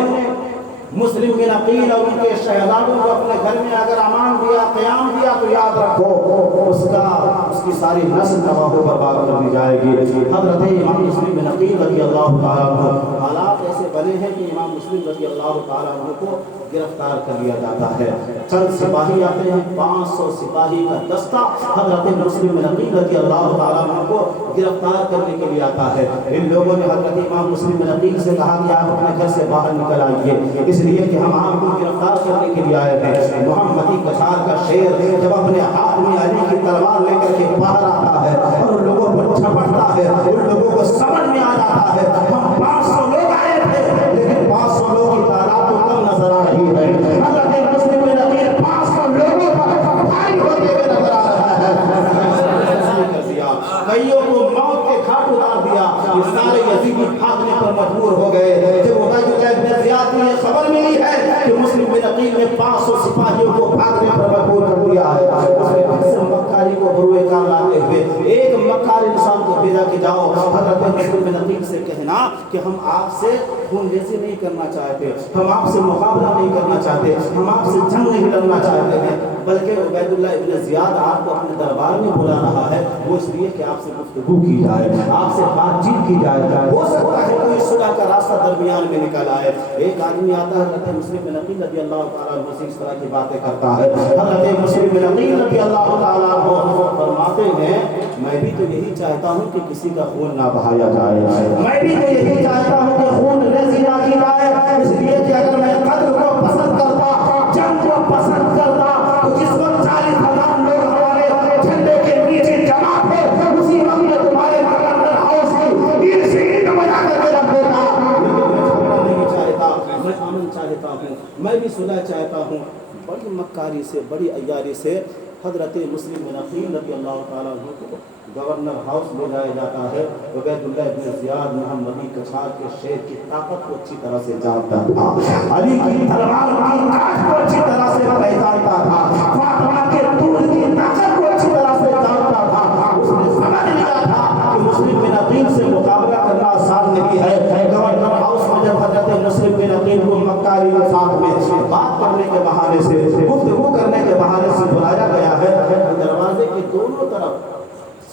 مسلم بن عقیل اور ان کے شہزادوں کو اپنے گھر میں اگر امان دیا، قیام دیا تو یاد رکھو اس کی ساری نسل تباہ و برباد کر دی جائے گی۔ حضرت امام مسلم بن عقیل رضی اللہ تعالیٰ عنہ، حالات ایسے بنے ہیں کہ امام مسلم رضی اللہ تعالیٰ عنہ کو گرفتار کر لیا جاتا ہے۔ چند سپاہی آتے ہیں، 500 سپاہی کا دستہ حضرت مسلم بن عقیل رضی اللہ تعالیٰ عنہ کو گرفتار کرنے کے لیے آتا ہے۔ ان لوگوں نے حضرت امام مسلم بن عقیل سے کہا کہ آپ اپنے گھر سے باہر نکل آئیے، اس لیے کہ ہم آپ کو گرفتار کرنے کے لیے آئے ہیں۔ محمدی کچھار کا شیر جب اپنے ہاتھ میں علی کی تلوار لے کر کے باہر آتا ہے اور ان لوگوں پر جھپٹتا ہے، ان لوگوں کو سمجھ میں آ جاتا ہے ہم 500 لوگ آئے تھے لیکن 500 لوگوں کی تعداد تو کم نظر آ رہی ہے۔ حضرت مسلم بن عقیل 500 لوگوں پر بھاری ہوتے ہوئے نظر آ رہا ہے۔ کئیوں کو موت کے گھاٹ اتار دیا، یہ سارے یزیدی بھاگنے پر مجبور ہو گئے۔ جب عبید اللہ بن زیاد کو یہ خبر ملی ہے کہ مسلم بن عقیل نے 500 سپاہیوں کو بھاگنے پر مجبور کر دیا ہے، اس نے پھر سے مکاری کو بروئے کار لاتے ہوئے ایک مکار انسان کو بھیجا کہ جاؤ حضرت مسلم بن عقیل سے کہنا کہ ہم آپ سے خون ریزی نہیں کرنا چاہتے، ہم آپ سے مقابلہ نہیں کرنا چاہتے، ہم آپ سے جنگ نہیں لڑنا چاہتے ہیں، بلکہ عبید اللہ ابن زیاد آپ کو اپنے دربار میں بلا رہا ہے، وہ اس لیے کہ آپ سے گفتگو کی جائے، آپ سے بات چیت کی جائے، ہو سکتا ہے کوئی صلح کا راستہ درمیان میں نکل آئے۔ ایک آدمی آتا ہے حضرت مسلم بن عقیل رضی اللہ تعالیٰ عنہ سے اس طرح کی باتیں کرتا ہے۔ حضرت مسلم بن عقیل رضی اللہ تعالیٰ عنہ فرماتے ہیں میں بھی تو یہی چاہتا ہوں کہ کسی کا خون نہ بہایا جائے، میں بھی تو یہی چاہتا ہوں کہ خون ریزی نہ کی جائے، اس لیے کہ اگر میں قتل کو پسند کرتا، جنگ کو پسند کرتا تو جس وقت 40,000 لوگ ہمارے جھنڈے کے نیچے جمع تھے اسی وقت میں تمہارے گورنر ہاؤس کی اینٹ سے اینٹ بجا کر کے رکھ دیتا۔ لیکن میں جھگڑا نہیں چاہتا، میں امن چاہتا ہوں، میں بھی صلح چاہتا ہوں۔ بڑی مکاری سے، بڑی عیاری سے حضرت مسلم بن عقیل رضی اللہ تعالیٰ عنہ کو گورنر ہاؤس لے جایا جاتا ہے۔ عبید اللہ ابن زیاد محمدی کچھار کے شیر کی طاقت کو اچھی طرح سے جانتا تھا، علی کی تلوار کی کاٹ کو اچھی طرح سے پہچانتا تھا، فاطمہ کے دودھ کی طاقت کو اچھی طرح سے جانتا تھا۔ اس نے سمجھ لیا تھا کہ مسلم بن عقیل سے مقابلہ کرنا آسان نہیں ہے۔ گورنر ہاؤس میں جب حضرت مسلم بن عقیل کو مکاری کے ساتھ میں بات کرنے کے بہانے سے، گفتگو کرنے کے بہانے سے بلایا گیا ہے، دروازے کے دونوں طرف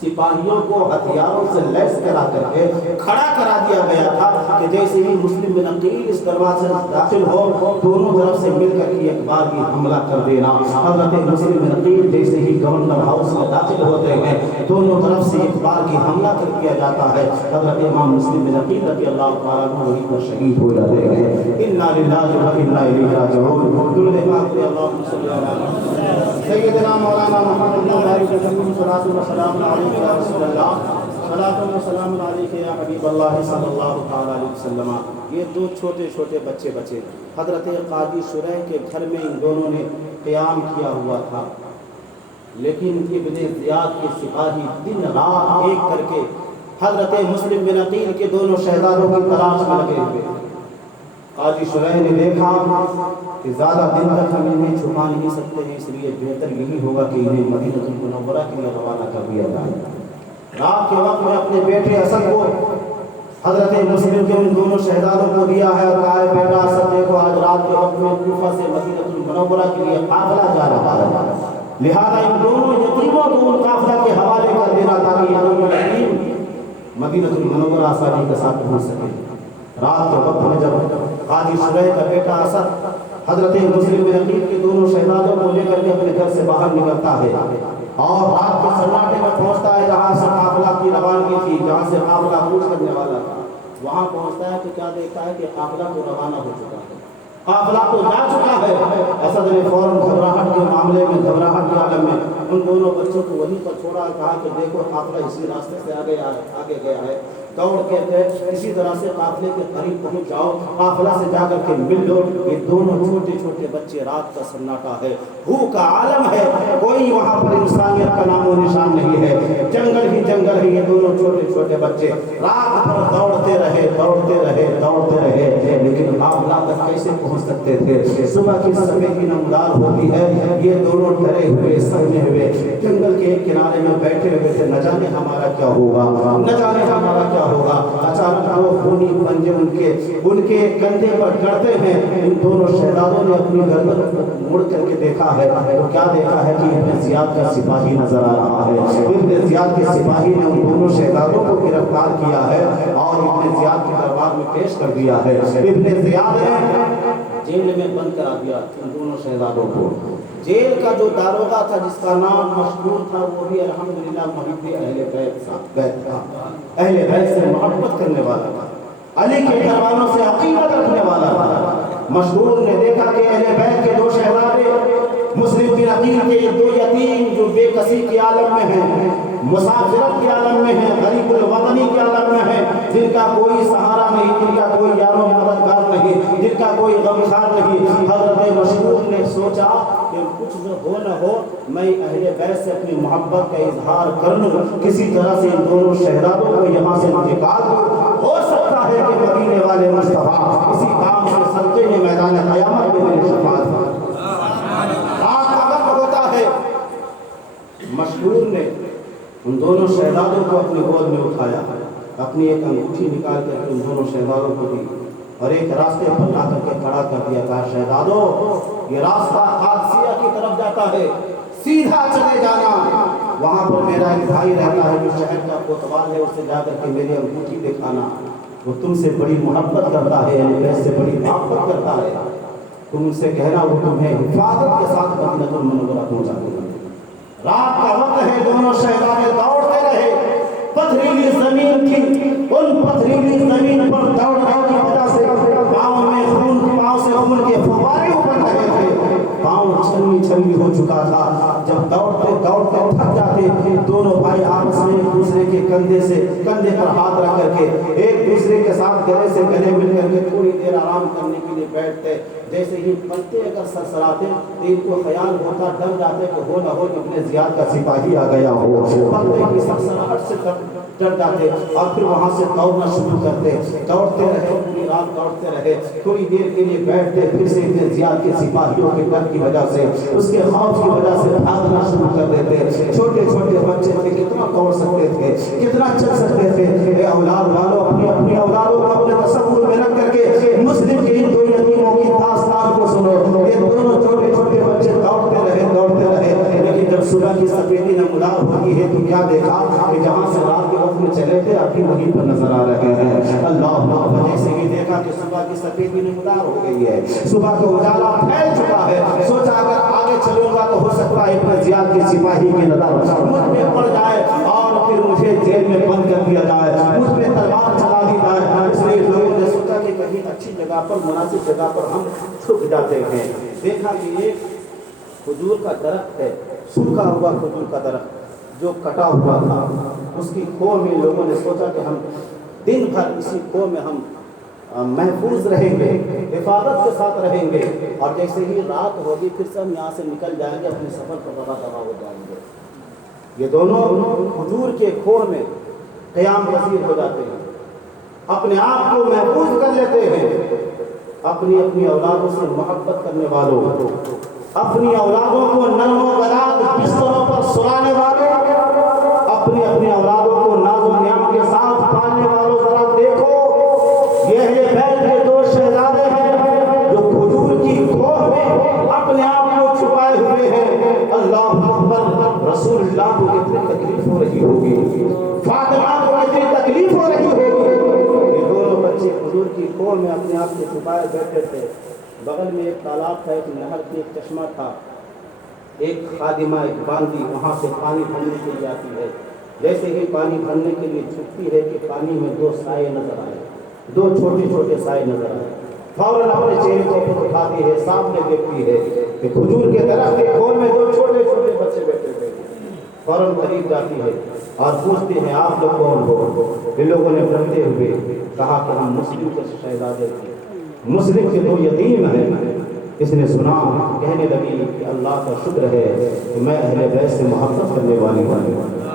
سپاہیوں کو ہتھیاروں سے لیس کرا کر کے کھڑا کرا دیا گیا تھا کہ جیسے ہی مسلم بن عقیل اس دروازے سے داخل ہو دونوں طرف سے مل کر کے ایک بار کی حملہ کر دینا۔ حضرت مسلم بن عقیل جیسے ہی گورنر ہاؤس میں داخل ہوتے ہیں دونوں طرف سے ایک بار کی حملہ کر دیا جاتا ہے۔ حضرت امام مسلم بن عقیل رضی اللہ تعالیٰ عنہ وہیں پر شہید ہو جاتے ہیں۔ انا للہ و انا الیہ راجعون۔ درود پاک پہ اللہم صلی اللہ علیہ وسلم۔ سیدنا مولانا محمد بن علی صلاۃ و سلام علیہ یا رسول اللہ، صلاۃ و سلام علیک یا حبیب اللہ صلی اللہ تعالیٰ علیہ وسلم۔ یہ دو چھوٹے چھوٹے بچے بچے حضرت قاضی شریح کے گھر میں ان دونوں نے قیام کیا ہوا تھا، لیکن ابن زیاد کے سپاہی دن رات ایک کر کے حضرت مسلم بن عقیل کے دونوں شہزادوں کی تلاش میں لگے ہوئے۔ قاضی شریح نے دیکھا کہ زیادہ دن تک ہم انہیں چھپا نہیں سکتے ہیں، اس لیے بہتر یہی ہوگا کہ انہیں مدینہ المنورہ کے لیے روانہ کر دیا جائے۔ رات کے وقت میں اپنے بیٹے اسد کو حضرت مسلم کے ان دونوں شہزادوں کو دیا ہے اور کہا ہے بیٹا اسد دیکھو آج رات کے وقت میں کوفہ سے مدینہ المنورہ کے لیے قافلہ جا رہا ہے، لہذا ان دونوں یتیموں کو ان قافلہ کے حوالے کر دینا تاکہ یہ دونوں یتیم مدینہ المنورہ آسانی کے ساتھ پہنچ سکیں۔ رات کے وقت میں جب قاضی شریح کا بیٹا اسد حضرت مسلم بن عقیل کے دونوں شہزادوں کو لے کر کے اپنے گھر سے باہر نکلتا ہے اور رات کے سناٹے میں پہنچتا ہے جہاں سے قافلہ کی روانگی تھی، جہاں سے قافلہ کوچ کرنے والا تھا، وہاں پہنچتا ہے تو کیا دیکھتا ہے کہ قافلہ تو روانہ ہو چکا ہے، قافلہ تو جا چکا ہے۔ اسد نے فوراً گھبراہٹ کے معاملے میں، گھبراہٹ کے عالم میں ان دونوں بچوں کو وہیں پر چھوڑا اور کہا کہ دیکھو قافلہ اسی راستے سے آگے گیا ہے، دوڑ کے اسی طرح سے قافلے کے قریب پہنچ جاؤ، قافلہ سے جا کر کے مل لو۔ یہ دونوں چھوٹے چھوٹے بچے، رات کا سناٹا ہے، بھوک کا عالم ہے، کوئی وہاں پر انسانیت کا نام و نشان نہیں ہے، جنگل ہی جنگل ہے۔ یہ دونوں چھوٹے چھوٹے بچے رات بھر دوڑتے رہے، لیکن قافلہ تک کیسے پہنچ سکتے تھے؟ صبح کی سمے کی نمودار ہوتی ہے، یہ دونوں ڈرے ہوئے، سہمے ہوئے جنگل کے کنارے میں بیٹھے ہوئے تھے، نہ جانے ہمارا کیا ہوگا، نہ جانے ہمارا کیا ہوگا. اچانک دو خونی پنجے ان کے کندھے پر گڑتے ہیں. ان دونوں شہزادوں نے اپنی گردن مڑ کر کے دیکھا ہے تو کیا دیکھا ہے کہ ابن زیاد کا سپاہی نظر آ رہا ہے. ابن زیاد کے سپاہی نے ان دونوں شہزادوں کو گرفتار کیا ہے اور ابن زیاد کے دربار میں پیش کر دیا ہے. ابن زیاد نے جیل میں بند کرا دیا ان دونوں شہزادوں کو. جیل کا جو داروغہ تھا جس کا نام مشہور تھا وہ بھی الحمدللہ محب اہل بیت تھا. اہل بیت سے محبت کرنے والا تھا. علی کے گھرانوں سے عقیدت رکھنے والا تھا. مشہور نے دیکھا کہ اہل بیت کے دو شہزادے مسلم بن عقیل کے یہ دو یتیم جو بے کسی کے عالم میں ہیں, مسافرت کے عالم میں ہیں, غریب الوطنی کے عالم میں ہیں, جن کا کوئی سہارا نہیں, جن کا کوئی یار و مددگار نہیں, جن کا کوئی غمخوار نہیں. حضرت مشہور نے سوچا کہ کچھ ہو نہ ہو میں اہل بیت سے اپنی محبت کا اظہار کر لوں, کسی طرح سے ان دونوں شہزادوں کو یہاں سے نکال دوں. ہو سکتا ہے کہ مدینے والے مصطفیٰ اسی کام سے صدقے میں میدان قیامت میں میری شفاعت ہوتا ہے. مشہور نے ان دونوں شہزادوں کو اپنی گود میں اٹھایا, اپنی ایک انگوٹھی نکال کر ان دونوں شہزادوں کو دی اور ایک راستے پر لا کر کے کھڑا کر دیا. کہا شہزادوں یہ راستہ قادسیہ کی طرف جاتا ہے, سیدھا چلے جانا. وہاں پر میرا ایک بھائی رہتا ہے جو شہر کا کوتوال ہے, اسے جا کر کے میری انگوٹھی دکھانا. وہ تم سے بڑی محبت کرتا ہے, بیت سے بڑی محبت کرتا ہے. تم ان سے کہنا وہ تمہیں حفاظت کے ساتھ مدینہ المنورہ پہنچا دے. رات کا وقت ہے, دونوں شہزادے دوڑتے رہے. پتھریلی زمین تھی, ان پتھریلی زمین پر دوڑنے کی وجہ سے پاؤں سے خون کے فوارے اوپر رہے تھے. پاؤں چھلنی ہو چکا تھا. جب دوڑتے دوڑتے تھک جاتے دونوں بھائی آپس میں ایک دوسرے کے کندھے پر ہاتھ رکھ کر کے ایک دوسرے کے ساتھ گلے سے گلے مل کر کے تھوڑی دیر آرام کرنے کے لیے بیٹھتے. جیسے ہی پلتے اگر سرسراتے تو ان کو خیال ہوتا, ڈر جاتے کہ ہو نہ ہو ابن زیاد کا سپاہی آ گیا ہو. پلتے کی سرسراہٹ سے ڈر جاتے اور پھر وہاں سے دوڑنا شروع کرتے. دوڑتے رہے, پوری رات دوڑتے رہے. تھوڑی دیر کے لیے بیٹھتے, پھر سے ابن زیاد کے سپاہیوں کے ڈر کی وجہ سے, اس کے خوف کی وجہ سے بھاگنا شروع کر دیتے. چھوٹے چھوٹے بچے تھے, کتنا دوڑ سکتے تھے, کتنا چل سکتے تھے. اے اولاد والوں, اپنی اولادوں کو اپنے تصور میں رکھ کر کے مسلم کے ان دو یتیموں کی داستان کو سنو. یہ دونوں چھوٹے چھوٹے بچے دوڑتے رہے, لیکن جب صبح کی سفیدی نمودار ہوتی ہے تو کیا دیکھا کہ جہاں سے رات کے وقت میں چلے تھے ابھی وہیں پر نظر آ رہے ہیں. اللہ وجہ سے یہ دیکھا کہ صبح کی سفیدی نمودار ہو گئی ہے, صبح کا اجالا پھیل چکا ہے. سوچا اگر آگے چلوں گا تو ہو سکتا ہے ابن زیاد کے سپاہی کی نظر مجھ پہ پڑ جائے اور پھر مجھے جیل میں بند کر دیا جائے, مجھ پہ تلوار چلا دی جائے. اس لیے لوگوں نے سوچا کہ کہیں اچھی جگہ پر, مناسب جگہ پر ہم چھپ جاتے ہیں. دیکھا کہ ایک کھجور کا درخت ہے, سوکھا ہوا کھجور کا درخت جو کٹا ہوا تھا. اس کی کھو میں لوگوں نے سوچا کہ ہم دن بھر اسی کھو میں ہم محفوظ رہیں گے, حفاظت کے ساتھ رہیں گے, اور جیسے ہی رات ہوگی پھر سے ہم یہاں سے نکل جائیں گے, اپنے سفر پر دبا ہو جائیں گے. یہ دونوں کھجور کے کھو میں قیام پذیر ہو جاتے ہیں, اپنے آپ کو محفوظ کر لیتے ہیں. اپنی اولادوں سے محبت کرنے والوں, اپنی اولادوں کو نرم و گلاد بستروں پر سلانے والے, اپنی اولادوں کو ناز و نیام کے ساتھ پالنے والوں, ذرا دیکھو یہ اہل بیت کے دو شہزادے ہیں جو کھجور کی کھو میں اپنے آپ کو چھپائے ہوئے ہیں. اللہ اکبر. رسول اللہ کو کتنی تکلیف ہو رہی ہوگی, فاطمہ کو کتنی تکلیف ہو رہی ہوگی. یہ دونوں بچے کھجور کی کھو میں اپنے آپ کو چھپائے بیٹھے تھے. بغل میں ایک تالاب تھا, ایک نہر تھی, ایک چشمہ تھا. ایک خادمہ, ایک باندی وہاں سے پانی بھرنے کے لیے آتی ہے. جیسے ہی پانی بھرنے کے لیے چھپتی ہے کہ پانی میں دو سائے نظر آئے, دو چھوٹے چھوٹے سائے نظر آئے. فوراً اپنے چہرے کو خود اٹھاتی ہے, سامنے دیکھتی ہے کہ کھجور کے درخت کے کھول میں دو چھوٹے چھوٹے بچے بیٹھے ہوئے. فوراً قریب جاتی ہے اور پوچھتے ہیں آپ لوگ کون ہو. ان لوگوں نے ڈرتے ہوئے کہا کہ ہم مسلم کے شہزادے تھے, مسلم کے دو یتیم ہیں. اس نے سنا, کہنے لگی کہ اللہ کا شکر ہے کہ میں اہل بیت سے محبت کرنے والی ہوں,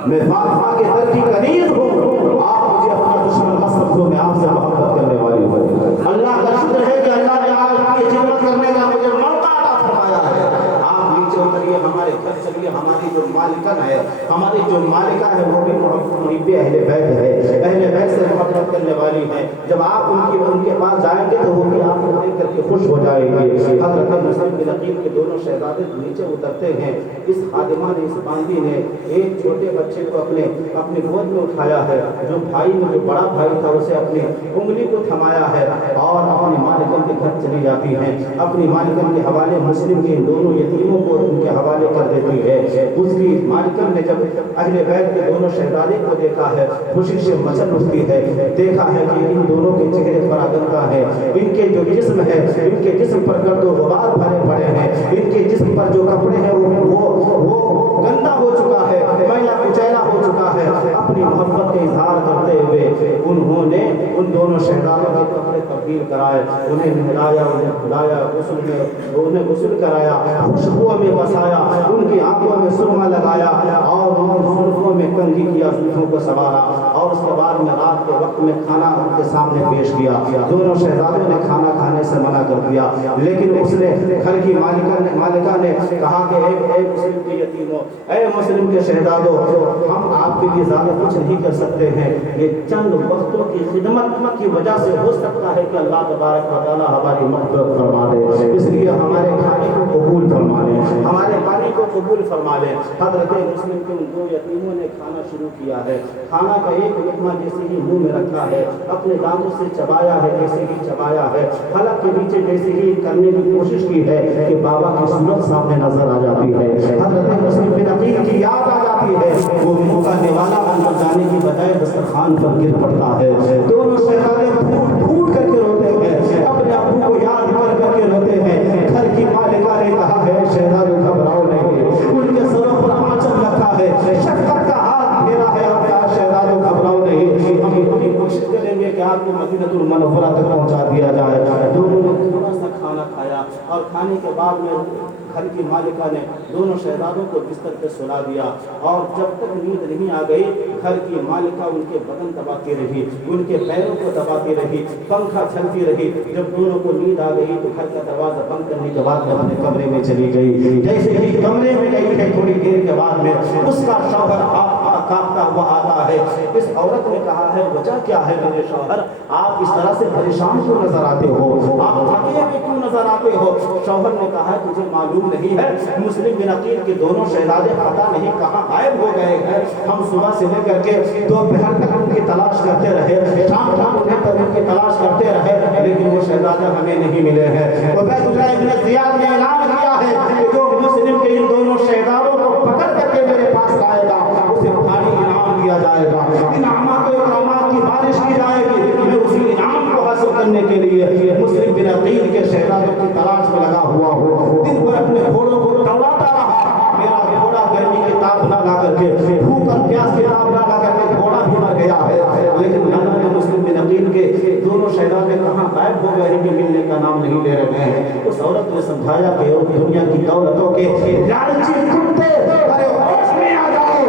میں فاطمہ کے در کی قریب ہوں. آپ مجھے اپنا دشمن مت سمجھو, میں آپ سے محبت کرنے والی ہوں. اللہ کا شکر ہے کہ اللہ نے آپ کی خدمت کرنے کا مجھے موقع عطا فرمایا ہے. آپ نیچے اتر چلیے, ہمارے گھر چلیے. ہماری جو مالکن ہے, ہماری جو مالکہ ہے وہ بھی محب اہل بیت ہے, اہل بیت سے محبت کرنے والی ہے. جب آپ ان کے پاس جائیں گے تو وہ بھی آپ کو دیکھ کر کے خوش ہو جائیں گے. حضرت مسلم بن عقیل کے دونوں شہزادے نیچے اترتے ہیں. اس خادمہ نے, اس باندی نے ایک چھوٹے بچے کو اپنے گود میں اٹھایا ہے. جو بھائی میں جو بڑا بھائی تھا اسے اپنی انگلی کو تھمایا ہے اور اپنی مالکن کے گھر چلی جاتی ہیں. اپنی مالکن کے حوالے مسلم کے دونوں یتیموں کو ان کے حوالے کر دیتی ہے. اس کی مالکن نے جب اہل بیت کے دونوں شہزادے کو دیکھا ہے خوشی سے مچل اٹھتی ہے. دیکھا ہے کہ ان دونوں کے چہرے پر آگنتا ہے, ان کے جو جسم ہے ان کے جسم پر گرد و غبار بھرے پڑے ہیں, ان کے جسم پر جو کپڑے ہیں وہ گندا ہو چکا ہے, میلا کچیلا ہو چکا ہے. اپنی محبت کا اظہار کرتے ہوئے انہوں نے ان دونوں شہزادوں کے کپڑے تبدیل کرائے, انہیں نہلایا, انہیں کھلایا, انہیں غسل کرایا, خوشبو میں بسایا, ان کی آنکھوں میں سرما لگایا اور ان کی زلفوں میں کنگھی کیا, زلفوں کو سنوارا اور اس کے بعد میں رات کے وقت میں کھانا ان کے سامنے پیش کیا. دونوں شہزادوں نے کھانا کھانے سے منع کر دیا, لیکن اس نے گھر کی مالکہ نے کہا کہ اے مسلم کے یتیموں, اے مسلم کے شہزادوں, ہم آپ کے لیے زیادہ کچھ نہیں کر سکتے ہیں. یہ چند وقتوں کی خدمت کی وجہ سے ہو سکتا ہے کہ اللہ تبارک و تعالیٰ ہماری مغفرت فرما دے, اس لیے ہمارے کھانے کو قبول فرما لیں, ہمارے پانی کو قبول فرما لیں. حضرت مسلم کے ان دو یتیموں نے کھانا شروع کیا ہے. کھانا کا ایک لقمہ جیسے ہی منہ میں رکھا ہے, اپنے دانتوں سے چبایا ہے, جیسے ہی چبایا ہے, حلق کے نیچے جیسے ہی کرنے کی کوشش کی ہے کہ بابا کی صورت سامنے نظر آ جاتی ہے. حضرت مسلم بن عقیل کی یاد آ جاتی ہے. وہ منہ کا نوالا اندر جانے کی بجائے دسترخوان پر گر پڑتا ہے. دونوں شہزادے پھوٹ پھوٹ کر کے روتے ہیں, اپنے ابو کو یاد کر کے روتے ہیں. گھر کی مالکہ نے کہا ہے شہزادوں گھبراؤ نہیں, ان کے سروں پر آنچل رکھا ہے, شفقت کا ہاتھ پھیرا ہے اور کہا شہزادوں گھبراؤ نہیں, ہم پوری کوشش کریں گے کہ آپ کو مدینہ المنورہ تک پہنچا دیا جائے. دونوں نے تھوڑا سا کھانا کھایا اور کھانے کے بعد میں گھر کی مالکہ نے دونوں شہزادوں کو بستر پہ سلا دیا اور جب تک نیند نہیں آ گئی گھر کی مالکہ ان کے بدن دباتی رہی, ان کے پیروں کو دباتی رہی, پنکھا چلتی رہی. جب دونوں کو نیند آ گئی تو گھر کا دروازہ بند کرنے کے بعد اپنے کمرے میں چلی گئی. جیسے ہی کمرے میں گئی ہے تھوڑی دیر کے بعد میں اس کا شوہر کانپتا ہوا آتا ہے. اس عورت نے کہا ہے وجہ کیا ہے میرے شوہر, آپ اس طرح سے پریشان کیوں نظر آتے ہو, آپ تھکے ہوئے کیوں نظر آتے ہو؟ شوہر نے کہا ہے تجھے معلوم نہیں ہے مسلم بن عقیل کے دونوں شہزادے پتہ نہیں کہاں غائب ہو گئے ہیں. ہم صبح سے لے کر کے دوپہر تک ان کی تلاش کرتے رہے, شام تک ان کی تلاش کرتے رہے, لیکن وہ شہزادے ہمیں نہیں ملے ہیں. عبید اللہ ابن زیاد نے اعلان کیا ہے کہ جو مسلم کے ان دونوں شہزادوں کو پکڑ کر کے میرے پاس لائے گا اسے بھاری انعام دیا جائے گا. انعامات و اکرامات کی بارش کی جائے گی. میں اسی انعام کو حاصل کرنے کے لیے مسلم بن عقیل کے شہزادوں کی تلاش میں لگا ہوا ہوں. دن بھر اپنے گھوڑوں کو دوڑاتا رہا. میرا گھوڑا گرمی کی تاب نہ لا کر کے, بھوک اور پیاس کی تاب نہ لا کر کے گھوڑا بھی مر گیا ہے. لیکن مسلم بن عقیل کے دونوں شہزادے کہاں غائب ہو گئے ہیں کہ ملنے کا نام نہیں لے رہے ہیں. اس عورت نے سمجھایا کہ دنیا کی دولتوں کے لالچی کتے ارے ہوش میں آ جاؤ,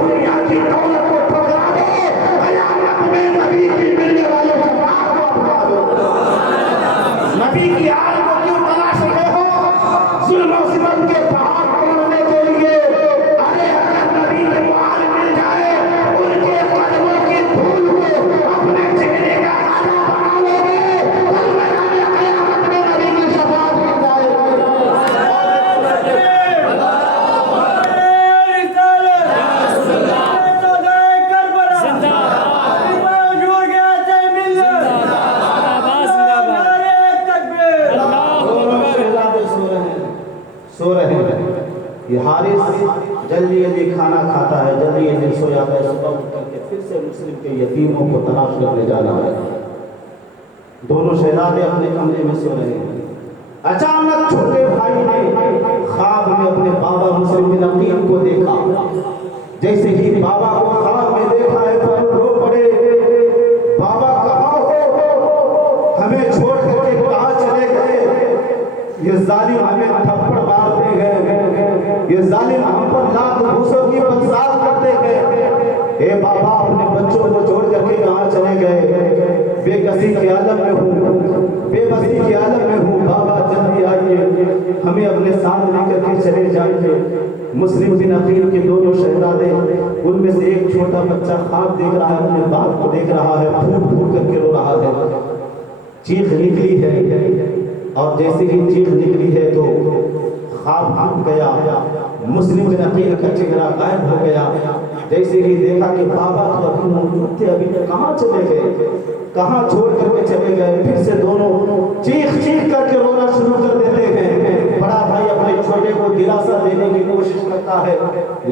دنیا کی دولت کو ٹھکرا دو, قیامت میں نبی کی ملنے والوں کو نبی کی آل کو کیوں تلاش رہے ہو ظلم و ستم کے پہاڑ توڑنے کے لیے. ارے اگر نبی کی آل مل جائے ان کے قدموں کی دھول کو اپنے چہرے کا آلہ بنا لو گے, قیامت میں نبی کی شفاعت مل جائے گی. سو رہے ہیں. یہ حارث جلدی جلدی کھانا کھاتا ہے, جلدی جلدی سو جاتا ہے. صبح اٹھ کر کے پھر سے مسلم کے یتیموں کو تلاش کرنے جانا ہے. دونوں شہزادے اپنے کمرے میں سو رہے ہیں. اچانک چھوٹے بھائی نے خواب میں اپنے بابا مسلم بن عقیل کو دیکھا. جیسے ہی بابا کو خواب میں دیکھا ہے تو رو پڑے, بابا کہاں ہو, ہمیں چھوڑ کر کے کہاں چلے گئے؟ یہ ظالم ہمیں تھپڑ مارتے ہیں, یہ ظالم ہم پر لات گھوسوں کی بنسار کرتے ہیں. اے بابا اپنے بچوں کو چھوڑ کر کے کہاں چلے گئے؟ بے کسی کے عالم میں ہوں, بے بسی کے عالم میں ہوں. بابا جلدی آئیے, ہمیں اپنے اپنے ساتھ لے کر کے چلے جائیں گے. مسلم بن عقیل کے دونوں شہزادے, ان میں سے ایک چھوٹا بچہ خواب دیکھ رہا ہے, اپنے باپ کو دیکھ رہا ہے, پھوٹ پھوٹ کر کے رو رہا ہے. چیخ نکلی ہے اور جیسے ہی چیخ نکلی ہے تو خواب ٹوٹ گیا. مسلم بن عقیل کا چہرہ غائب ہو گیا. جیسے ہی دیکھا کہ بابا تو ابھی موجود تھے, ابھی کہاں چلے گئے, کہاں چھوڑ کر کے چلے گئے. پھر سے دونوں چیخ چیخ کر کے رونا شروع کر دیتے ہیں. بڑا بھائی اپنے چھوٹے کو دلاسا دینے کی کوشش کرتا ہے,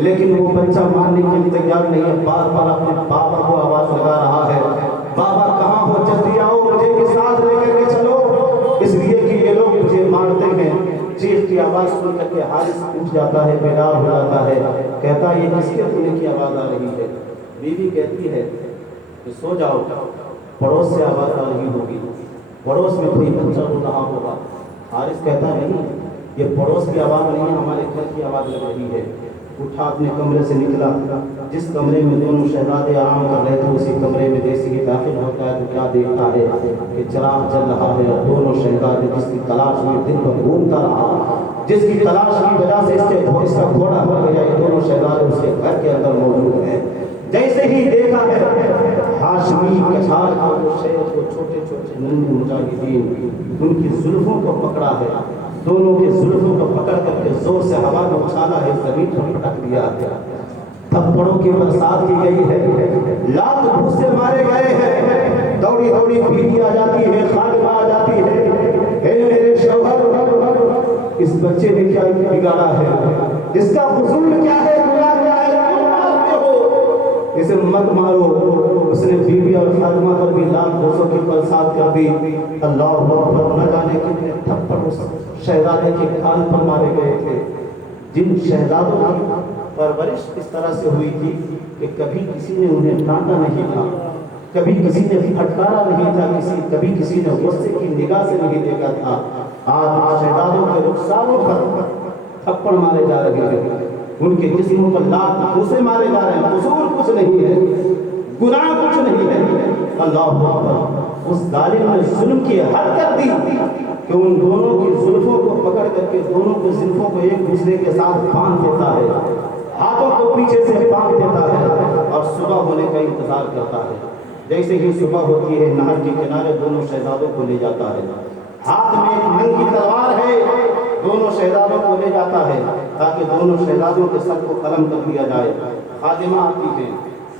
لیکن وہ بچہ ماننے کے لیے تیار نہیں ہے. بار بار اپنے بابا کو آواز لگا رہا ہے, بابا کہاں ہو, جلدی آؤ, مجھے بھی ساتھ لے کر کے چلو, اس لیے کہ یہ لوگ مجھے مارتے ہیں. چیخ کی آواز سن کر کے حارث اٹھ جاتا ہے, بیدار ہو جاتا ہے. کہتا ہے یہ کس کے رونے کی آواز آ رہی ہے؟ بیوی کہتی ہے کہ سو جاؤ, پڑوس سے آواز آ رہی ہوگی, پڑوس میں کوئی بچہ رو رہا ہوگا. حارث کہتا ہے نہیں, یہ پڑوس کی آواز نہیں ہے, ہمارے گھر کی آواز لگ رہی ہے. اٹھا اپنے کمرے سے نکلا. جس کمرے میں دونوں شہزادے آرام کر رہے تھے اسی کمرے میں جیسے ہی داخل ہوتا ہے تو کیا دیکھتا ہے کہ چراغ جل رہا ہے. اور دونوں شہزادے جس کی تلاش میں دن بھر گھومتا رہا, جس کی تلاش کی وجہ سے اس کا گھوڑا ہو گیا, یہ دونوں شہزادے اس کے گھر کے اندر موجود ہیں. جیسے ہی دیکھا ہے ہاشمی کچھار کا وہ شہر کو چھوٹے چھوٹے ننھے مجاہدین ان کی زلفوں کو پکڑا ہے, دونوں کے زلفوں کو پکڑ کر کے زور سے ہوا میں اچھالا ہے, زمین پر پٹک دیا ہے. تھپڑوں کی برسات کی گئی ہے, لات گھوسے مارے گئے ہیں. دوڑی دوڑی بیوی آ جاتی ہے, خادمہ آ جاتی ہے, اے میرے شوہر اس بچے نے کیا بگاڑا ہے, اس کا قصور کیا ہے, گناہ کیا ہے, کیوں مارتے ہو, اسے مت مارو. اس نے بیوی اور خادمہ پر بھی لات گھوسوں کی برسات کر دی. اللہ اکبر, نہ جانے کتنے تھپڑ اس شہزادے کے کان پر مارے گئے تھے. جن شہزادوں کی پرورش اس طرح سے ہوئی تھی کہ کبھی کسی نے انہیں ڈانٹا نہیں تھا, کبھی کسی نے پھٹکارا نہیں تھا, کبھی کسی نے غصے کی نگاہ سے نہیں دیکھا تھا. آج شہزادوں کے رخساروں پر تھپڑ مارے جا رہے ہیں, ان کے جسموں پر لات گھوسے مارے جا رہے ہیں. قصور کچھ نہیں ہے, گناہ کچھ نہیں ہے. اللہ اکبر, اس ظالم نے ظلم کی حد کر دی کہ ان دونوں کی زلفوں کو پکڑ کر کے دونوں کی زلفوں کو ایک دوسرے کے ساتھ باندھ دیتا ہے, ہاتھوں کو پیچھے سے باندھ دیتا ہے اور صبح ہونے کا انتظار کرتا ہے. جیسے ہی صبح ہوتی ہے نہر کے کنارے دونوں شہزادوں کو لے جاتا ہے. ہاتھ میں ایک ننگی تلوار ہے, دونوں شہزادوں کو لے جاتا ہے تاکہ دونوں شہزادوں کے سر کو قلم کر دیا جائے. خادمہ آتی ہے,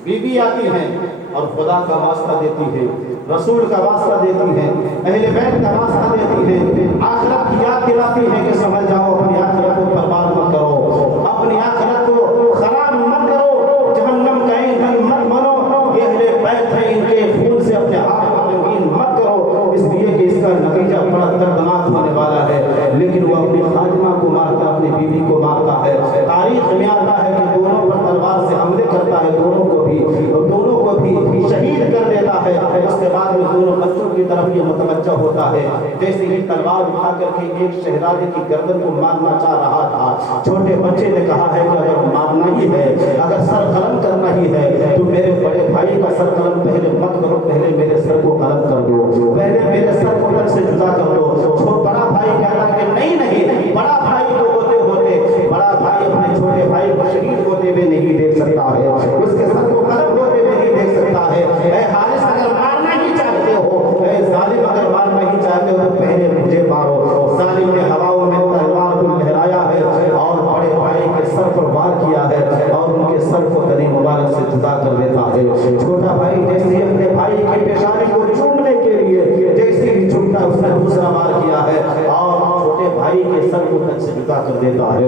بیوی آتی ہیں اور خدا کا واسطہ دیتی ہے, رسول کا واسطہ دیتی ہے, اہل بیت کا واسطہ دیتی ہے, آخرت کی یاد دلاتی ہے کہ سمجھ جاؤ اپنی آخرت کو برباد مت کرو, اپنی آخرت کو خراب مت کرو, جہنم کا ایندھن مت بنو. یہ اہل بیت ہے, ان کے خون سے اپنے ہاتھ کو رنگین مت کرو, اس لیے کہ اس کا نتیجہ بڑا دردناک ہونے والا ہے. لیکن وہ اپنی خادمہ کو مارتا, اپنی بیوی کو مارتا ہے. تاریخ میں آتا ہے کہ دونوں پر تلوار سے حملے کرتا ہے, دونوں کو بھی شہید کر دیتا ہے. اس کے بعد میں دونوں بچوں کی طرف یہ متوجہ ہوتا ہے. جیسے ہی تلوار اٹھا کر کے ایک شہزادے کی گردن کو مارنا چاہ رہا تھا, چھوٹے بچے نے کہا ہے کہ اگر مارنا ہی ہے, اگر سر قلم کرنا ہی ہے تو میرے بڑے بھائی کا سر قلم پہلے مت کرو, پہلے میرے سر کو قلم کر دو, پہلے میرے سر کو تن سے جدا کر دو. بڑا بھائی کہتا کہ نہیں, بڑا بھائی کو ہوتے بڑا بھائی اپنے چھوٹے بھائی کو شہید ہوتے ہوئے نہیں دیکھ سکتا ہے, اس کے سر کو قلم ہوتے ہوئے نہیں دیکھ سکتا ہے. اے حارث اگر مارنا ہی چاہتے ہو, اے ظالم اگر مارنا ہی چاہتے ہو تو پہلے مجھے مارو. ظالم نے ہواؤں میں تلوار کو لہرایا ہے اور بڑے بھائی کے سر پر وار کیا ہے اور ان کے سر کو تنی مبارک سے جدا کر دیتا ہے. چھوٹا بھائی جیسے اپنے بھائی کی پیشانی کو چومنے کے لیے جیسے ہی چومتا اس نے دوسرا وار کیا ہے اور چھوٹے بھائی کے سر کو تن سے جدا کر دیتا ہے.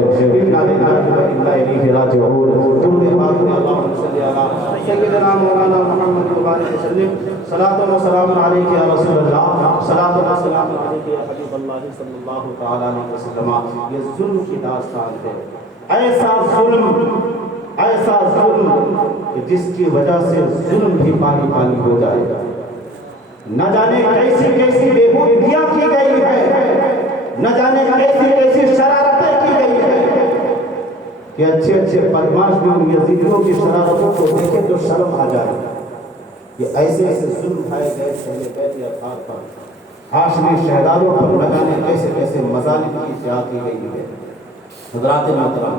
سیدنا مولانا محمد وبارک وسلم, صلاۃ و سلام علیک یا رسول اللہ, صلاۃ و سلام علیک یا حبیب اللہ صلی اللہ تعالی علیہ وسلم. یہ ظلم کی داستان ہے, ایسا ظلم کہ جس کی وجہ سے ظلم بھی پانی پانی ہو جائے گا. نہ جانے کیسی کیسی بےہودگیاں کی گئی ہے, نہ جانے کیسی کیسی شرارتیں کی گئی ہے کہ اچھے بدماش بھی ان یزیدیوں کی شرارتوں کو دیکھے تو شرم آ جائے. یہ ایسے ظلم اٹھائے گئے پہلے بیت یا تھار پر حاشنی شہزادوں پر لگانے کیسے کیسے مظالم کی اصلاح کی گئی ہے۔ حضرات محترم،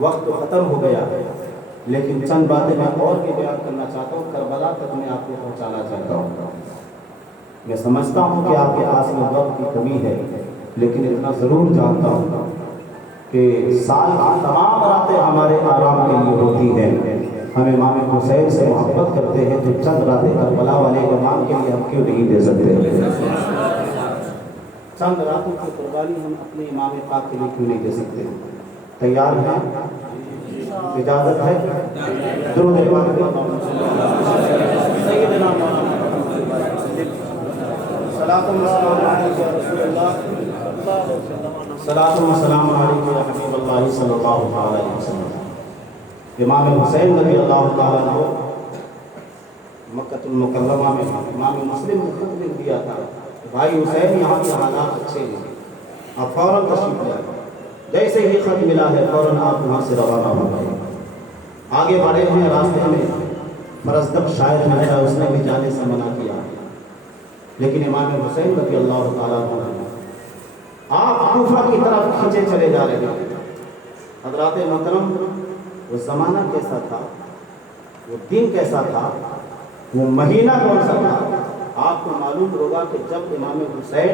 وقت تو ختم ہو گیا ہے، لیکن چند باتیں میں اور بھی بیان کرنا چاہتا ہوں، کربلا تک میں آپ کو پہنچانا چاہتا ہوں۔ میں سمجھتا ہوں کہ آپ کے پاس میں وقت کی کمی ہے، لیکن اتنا ضرور جانتا ہوں کہ سال کی تمام راتیں ہمارے آرام کے لیے ہوتی ہیں۔ ہم امام حسین سے محبت کرتے ہیں تو چند راتیں کربلا والے امام کے لیے ہم کیوں نہیں دے سکتے؟ چند راتوں کی قربانی ہم اپنے امام پاک کے لیے کیوں نہیں دے سکتے؟ تیار ہیں؟ اجازت ہے؟ درود پاک سیدنا صلاۃ و سلام علیک یا رسول اللہ، صلاۃ و سلام علیک یا حبیب اللہ صلی اللہ علیہ وسلم۔ امام حسین رضی اللہ تعالیٰ عنہ مکہ المکرمہ میں امام مسلم نے خط لکھ دیا تھا، بھائی حسین یہاں کے حالات اچھے نہیں، آپ فوراً تشریف لائیں۔ جیسے ہی خط ملا ہے فوراً آپ وہاں سے روانہ ہو گئے، آگے بڑھے ہیں۔ راستے میں فرزدق شاعر ملا، اس نے بھی جانے سے منع کیا، لیکن امام حسین رضی اللہ تعالیٰ عنہ آپ کوفہ کی طرف کھینچے چلے جا رہے ہیں۔ حضرات محترم، وہ زمانہ کیسا تھا، وہ دن کیسا تھا، وہ مہینہ کون سا تھا؟ آپ کو معلوم ہوگا کہ جب امام حسین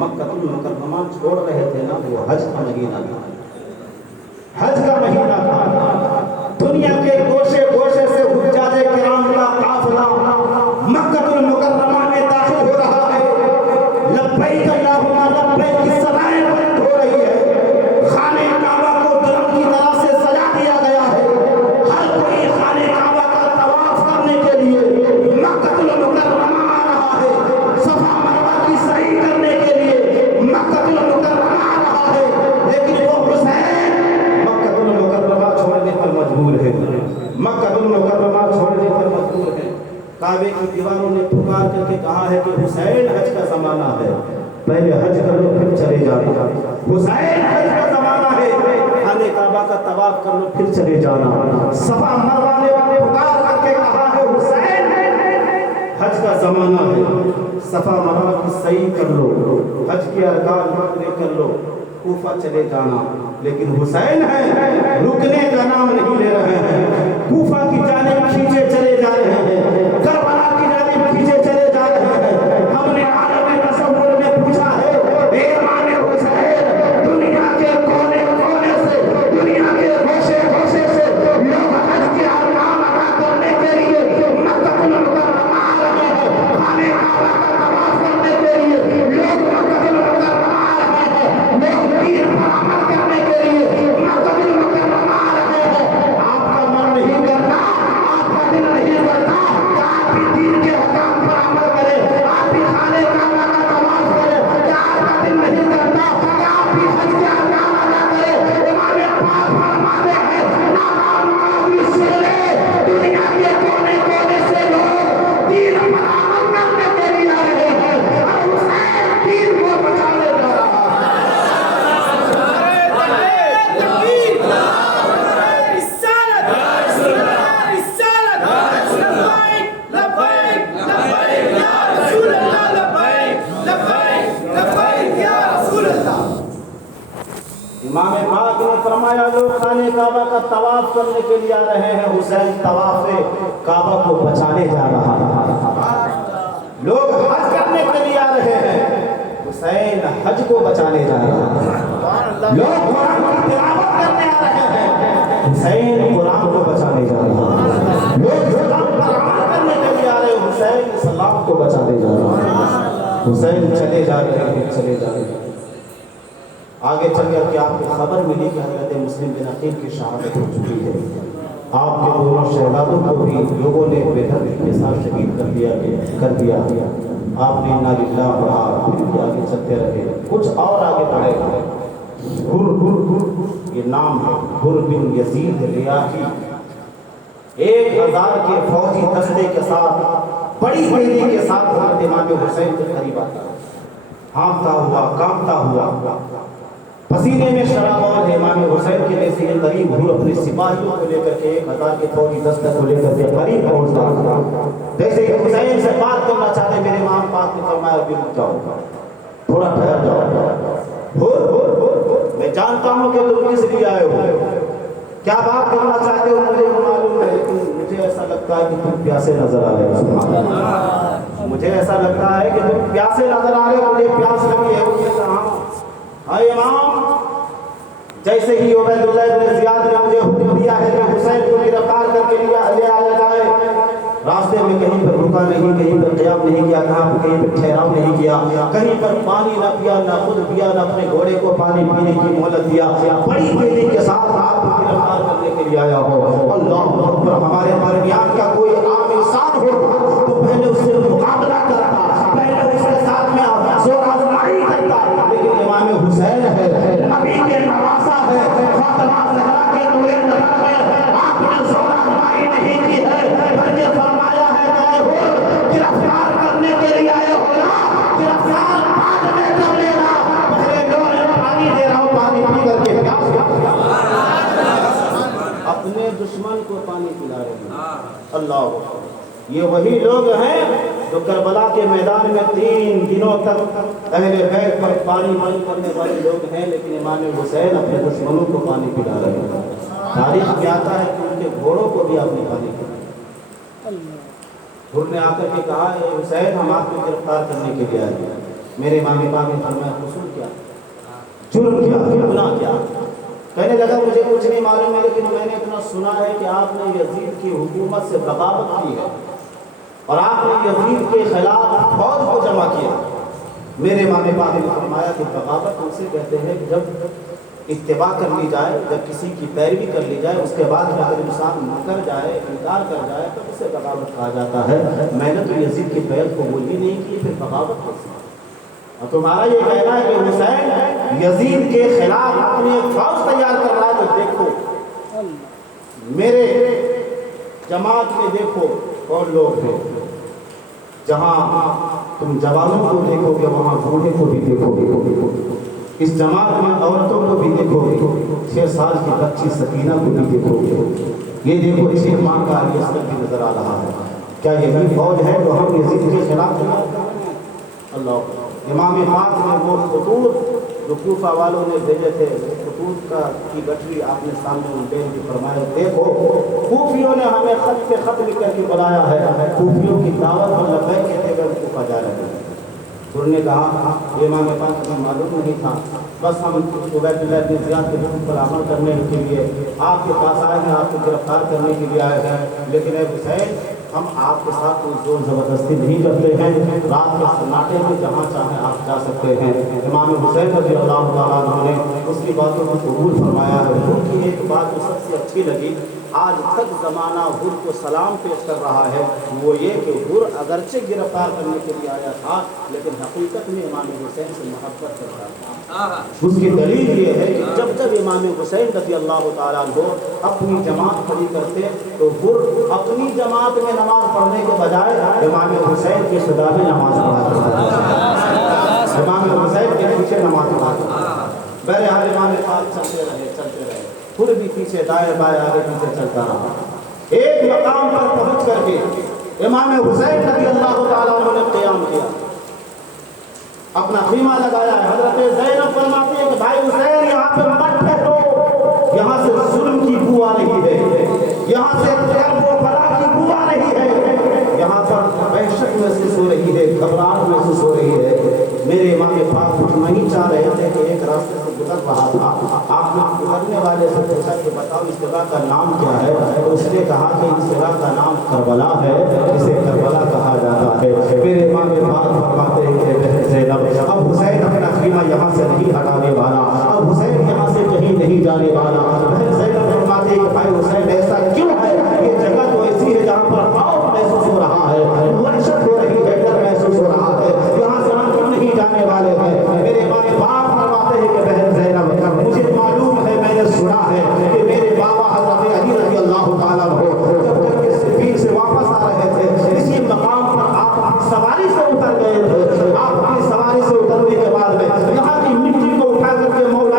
مکہ المکرمہ چھوڑ رہے تھے نا، وہ حج کا مہینہ تھا، حج کا مہینہ تھا۔ دنیا کے گوشے گوشے سے حجاج کرام کا قافلہ مکہ المکرمہ میں داخل ہو رہا ہے۔ لبیک اللہم لبیک کی صدائیں بلند ہو رہی ہے۔ خانہ کعبہ کو درم کی طرح سے سجا دیا گیا ہے۔ ہر کوئی خانہ کعبہ کا طواف کرنے کے لیے مکہ المکرمہ آ رہا ہے، صفا مروہ کی سعی کرنے کے لیے مکہ المکرمہ آ رہا ہے، لیکن وہ حسین مکہ المکرمہ چھوڑنے پر مجبور ہے، مکہ المکرمہ چھوڑنے پر مجبور ہے۔ کعبے کی دیواروں نے پکار کر کے کہا ہے کہ حسین حج کا زمانہ ہے، پہلے حج کر لو پھر چلے جانا۔ حسین حج کا زمانہ ہے، خانہ کعبہ کا طواف کر لو پھر چلے جانا۔ صفا مروہ نے پکار کر کے کہا ہے حسین حج کا زمانہ ہے، صفا مروہ کی سعی کر لو، حج کے ارکان پورے کر لو، کوفہ چلے جانا۔ لیکن حسین ہے، رکنے کا نام نہیں لے رہے ہیں، کوفہ کی جانب کھینچے چلے جا رہے ہیں، کربلا کی جانب کھینچے چلے جا رہے ہیں۔ ہم نے عالم تصور میں پوچھا ہے، اے امام حسین، دنیا کے کونے کونے سے، دنیا کے گوشے گوشے سے لوگ حج کے ارکان ادا کرنے کے لیے مکہ المکرمہ آ رہے ہیں، خانہ کعبہ کا طواف کرنے کے لیے لوگ مکہ المکرمہ آ رہے ہیں، لوگ دین پر عمل کرنے کے لیے مکہ المکرمہ آ رہے ہیں۔ آپ کا من نہیں کرتا، آپ کا دل نہیں کرتا کہ آپ بھی دین کے حکام پر عمل کریں، آپ بھی خانہ کعبہ کا طواف کریں، کیا آپ کا دل نہیں کرتا کہ آپ بھی حج کے ارکان ادا کریں؟ امام پاک فرماتے ہیں، نادان قاضی سن لے، دنیا کے کونے کونے سے لوگ دین پر عمل کرنے کے لیے آ رہے ہیں، اور حسین دین کو بچانے جا رہا ہے۔ امام پاک نے فرمایا جو خانہ کعبہ کا طواف کرنے کے لیے آ رہے ہیں، حسین طواف کعبہ کو بچانے جا رہا ہے۔ لوگ حج کرنے کے لیے آ رہے ہیں، حسین حج کو بچانے جا رہا ہے۔ لوگ قرآن کی تلاوت کرنے آ رہے ہیں، حسین قرآن کو بچانے جا رہا ہے۔ لوگ اسلام پر عمل کرنے کے لیے آ رہے ہیں، حسین اسلام کو بچانے جا رہا ہے۔ حسین چلے جا رہے ہیں، چلے جا رہے ہیں۔ آگے چل کر کے آپ کو خبر ملی کہ حضرت مسلم بن عقیل کی شہادت ہو چکی ہے۔ آپ کے دونوں شہزادوں کو بھی لوگوں نے بے دردی کے ساتھ شہید کر دیا۔ آپ نے انا للہ پڑھا، پھر بھی آگے چلتے رہے، کچھ اور آگے بڑھے۔ حر، یہ نام ہے، حر بن یزید ریاحی، 1000 کے فوجی دستے کے ساتھ بڑی تیزی کے ساتھ حضرت امام حسین کے قریب آتا، ہانپتا ہوا، کانپتا ہوا، پسینے میں شرابور امام حسین کے جیسے یہ قریب ہو اپنے سپاہیوں کو لے کر کے 1000 کے فوجی دستہ کو لے کر کے قریب پہنچتا جیسے کہ حسین سے بات کرنا چاہتے میرے امام پاک نے فرمایا ابھی رک جاؤ تھوڑا ٹھہر جاؤ میں جانتا ہوں کہ تم کس لیے آئے ہو کیا بات کرنا چاہتے ہو مجھے معلوم ہے لیکن مجھے ایسا لگتا ہے کہ تم پیاسے نظر آ رہے ہو سبحان اللہ مجھے ایسا لگتا ہے کہ تم پیاسے نظر آ رہے ہو مجھے پیاس لگی ہے مجھے کہاں ہائے امام جیسے ہی عبید اللہ بن زیاد نے مجھے حکم دیا ہے کہ حسین کو گرفتار کر کے لے آیا جائے راستے میں کہیں پر رکا نہیں کہیں پر قیام نہیں کیا کہیں پر ٹھہراؤ نہیں کیا کہیں پر پانی نہ پیا نہ خود پیا نہ اپنے گھوڑے کو پانی پینے کی مہلت دیا بڑی تیزی کے ساتھ آپ کو گرفتار کرنے کے لیے آیا ہو اللہ اکبر ہمارے درمیان کا کوئی عام انسان ہو تو پہلے اس سے مقابلہ کرتا پہلے اس کے ساتھ میں زور آزمائی کرتا لیکن امام حسین ہے نبی کے نواسا ہے فاطمہ زہرا کے نور نظر ہے آپ نے زور آزمائی نہیں کی ہے بلکہ فرمایا ہے کہ ہو گرفتار کرنے کے لیے آئے ہو نا گرفتار بعد میں کر لینا پہلے لو پانی دے رہا ہوں پانی پی کر کے پیاس اپنے دشمن کو پانی پلا رہے ہیں اللہ یہ وہی لوگ ہیں جو کربلا کے میدان میں 3 دنوں تک اہل بیت پر پانی بند کرنے والے لوگ ہیں لیکن امام حسین اپنے دشمنوں کو پانی پلا رہے ہیں تاریخ میں آتا ہے کہ ان کے گھوڑوں کو بھی آپ نے پانی پلایا گھوڑ نے آ کر کے کہا اے حسین ہم آپ کو گرفتار کرنے کے لیے آئے میرے امام پاک نے فرمایا قصور کیا جرم کیا گناہ کیا کہنے لگا مجھے کچھ نہیں معلوم ہے لیکن میں نے اتنا سنا ہے کہ آپ نے یزید کی حکومت سے بغاوت کی ہے اور آپ نے یزید کے خلاف فوج کو جمع کیا میرے امام پاک نے فرمایا کہ بغاوت ہم سے کہتے ہیں کہ جب اتباع کر لی جائے جب کسی کی پیروی کر لی جائے اس کے بعد اگر انسان مکر جائے انکار کر جائے تو اسے بغاوت کہا جاتا ہے میں نے تو یزید کی بیعت قبول ہی نہیں کی پھر بغاوت کیسے اور تمہارا یہ کہنا ہے کہ حسین یزید کے خلاف اپنی ایک فوج تیار کر رہا ہے تو دیکھو میرے جماعت میں دیکھو کون لوگ ہیں جہاں تم جوانوں کو دیکھو گے وہاں بوڑھے کو بھی دیکھو گے اس جماعت میں عورتوں کو بھی دیکھو گے 6 سال کی بچی سکینہ کو بھی دیکھو گے یہ دیکھو اسی ماں کا علی اصغر بھی نظر آ رہا ہے کیا یہی فوج ہے جو ہم یزید کے خلاف اللہ امام پاک نے وہ خطوط جو کوفہ والوں نے بھیجے تھے خطوط کی گٹھری آپ نے سامنے انڈین کی فرمایا دیکھو کوفیوں نے ہمیں خط پہ خط لکھ کر کے بلایا ہے کوفیوں کی دعوت اور لبیک کہتے ہوئے کوفہ جا رہے ہیں انہوں نے کہا یہ امام پاک ہمیں معلوم نہیں تھا بس ہم عبید اللہ بن زیاد کے حکم پر عمل کرنے کے لیے آپ کے پاس آئے ہیں آپ کو گرفتار کرنے کے لیے آئے ہیں لیکن اے حسین ہم آپ کے ساتھ کوئی زور زبردستی نہیں کرتے ہیں رات کے سناٹے میں جہاں چاہیں آپ جا سکتے ہیں امام حسین رضی اللہ تعالیٰ عنہ نے اس کی باتوں کو قبول فرمایا ہے حضور کی ایک بات جو سب سے اچھی لگی آج تک زمانہ حضور کو سلام پیش کر رہا ہے وہ یہ کہ حضور اگرچہ گرفتار کرنے کے لیے آیا تھا لیکن حقیقت میں امام حسین سے محبت کرتا تھا اس کی دلیل یہ ہے کہ جب جب امام حسین رضی اللہ تعالیٰ عنہ اپنی جماعت کھڑی کرتے تو حضور اپنی جماعت میں نماز پڑھنے کے بجائے امام حسین کی صدا میں نماز پڑھاتا تھا امام حسین کے پیچھے نماز پڑھاتا تھا بہرحال امام پاک چلتے رہے خود بھی پیچھے دائیں بائیں آگے پیچھے چلتا رہا ایک مقام پر پہنچ کر کے امام حسین رضی اللہ تعالیٰ عنہ نے قیام کیا اپنا خیمہ لگایا ہے حضرت زینب فرماتی ہے کہ بھائی حسین یہاں پہ مت بیٹھو یہاں سے ظلم کی بو آ رہی ہے یہاں سے ضرب و بلا کی بو آ رہی ہے یہاں پر وحشت محسوس ہو رہی ہے گھبراہٹ محسوس ہو رہی ہے میرے امام پاک اٹھنا ہی چاہ رہے تھے کہ ایک راستے سے گزر رہا تھا آپ نے گزرنے والے سے پوچھا کہ بتاؤ اس جگہ کا نام کیا ہے تو اس نے کہا کہ اس جگہ کا نام کربلا ہے اسے کربلا کہا جاتا ہے میرے امام پاک فرماتے ہیں کہ زینب اب حسین اپنا خیمہ یہاں سے نہیں ہٹانے والا اب حسین یہاں سے کہیں نہیں جانے والا بہن زینب فرماتے ہیں کہ بھائی حسین ایسا کیوں ہے یہ جگہ تو ایسی ہے جہاں پر خوف محسوس ہو رہا ہے وحشت ہو رہی ہے ڈر محسوس ہو رہا ہے یہاں سے ہم کیوں نہیں جانے والے ہیں میرے امام پاک فرماتے ہیں کہ بہن زینب مجھے معلوم ہے میں نے سنا ہے کہ میرے بابا حضرت علی رضی اللہ تعالیٰ عنہ جب کے سفیر سے واپس آ رہے تھے اسی مقام پر آپ اپنی سواری سے اتر گئے تھے آپ اپنی سواری سے اترنے کے بعد میں یہاں کی مٹی کو اٹھا کر کے مولا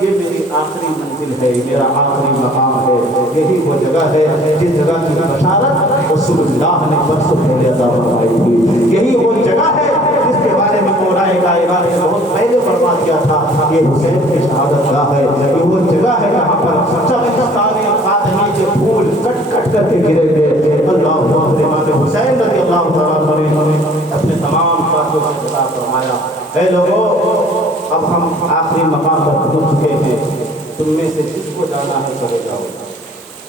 یہ میری آخری منزل ہے، میرا آخری مقام ہے، یہی وہ جگہ ہے جس جگہ کی بشارت رسول اللہ نے برسوں پہلے عطا فرمائی تھی، یہی وہ جگہ ہے جس کے بارے میں مولا کائنات نے بہت پہلے فرما دیا تھا یہ حسین کی شہادت گاہ ہے، یہ وہ جگہ ہے جہاں پر جب سارے فاطمی کے پھول کٹ کٹ کر کے گرے تھے، اللہ امام حسین رضی اللہ تعالیٰ عنہ نے اپنے تمام ساتھیوں کو عطا فرمایا۔ اے لوگوں، اب ہم آخری مقام پر پہنچ چکے ہیں، تم میں سے جس کو جانا ہے چلے جاؤ،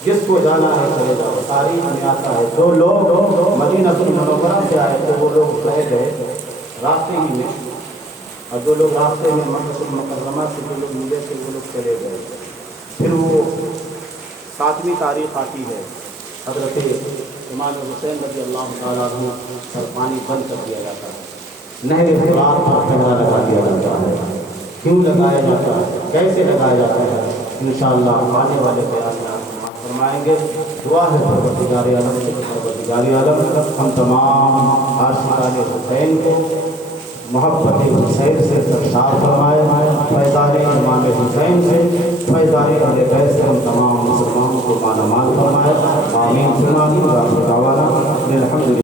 جس کو جانا ہے چلے جاؤ۔ تاریخ میں آتا ہے جو لوگ مدینہ المنورہ سے آئے تھے وہ لوگ رہ گئے راستے ہی میں، اور جو لوگ راستے میں مکہ المکرمہ سے جو لوگ ملے تھے وہ لوگ چلے گئے۔ پھر وہ 7ویں تاریخ آتی ہے، حضرت امام حسین رضی اللہ تعالیٰ عنہ پر پانی بند کر دیا جاتا ہے، نہر فرات پر پہرا لگا دیا جاتا ہے۔ کیوں لگایا جاتا ہے، کیسے لگایا جاتا ہے، انشاءاللہ آنے والے بیان میں آپ فرمائیں گے۔ دعا ہے پروردگار عالم سے، پروردگار عالم ہم تمام عاشقان حسین کو محبت حسین سے سرشار فرمائے، فیضان امام حسین سے، فیضان اہل بیت سے ہم تمام مسلمانوں کو مالا مال فرمائے۔ آمین ثم آمین۔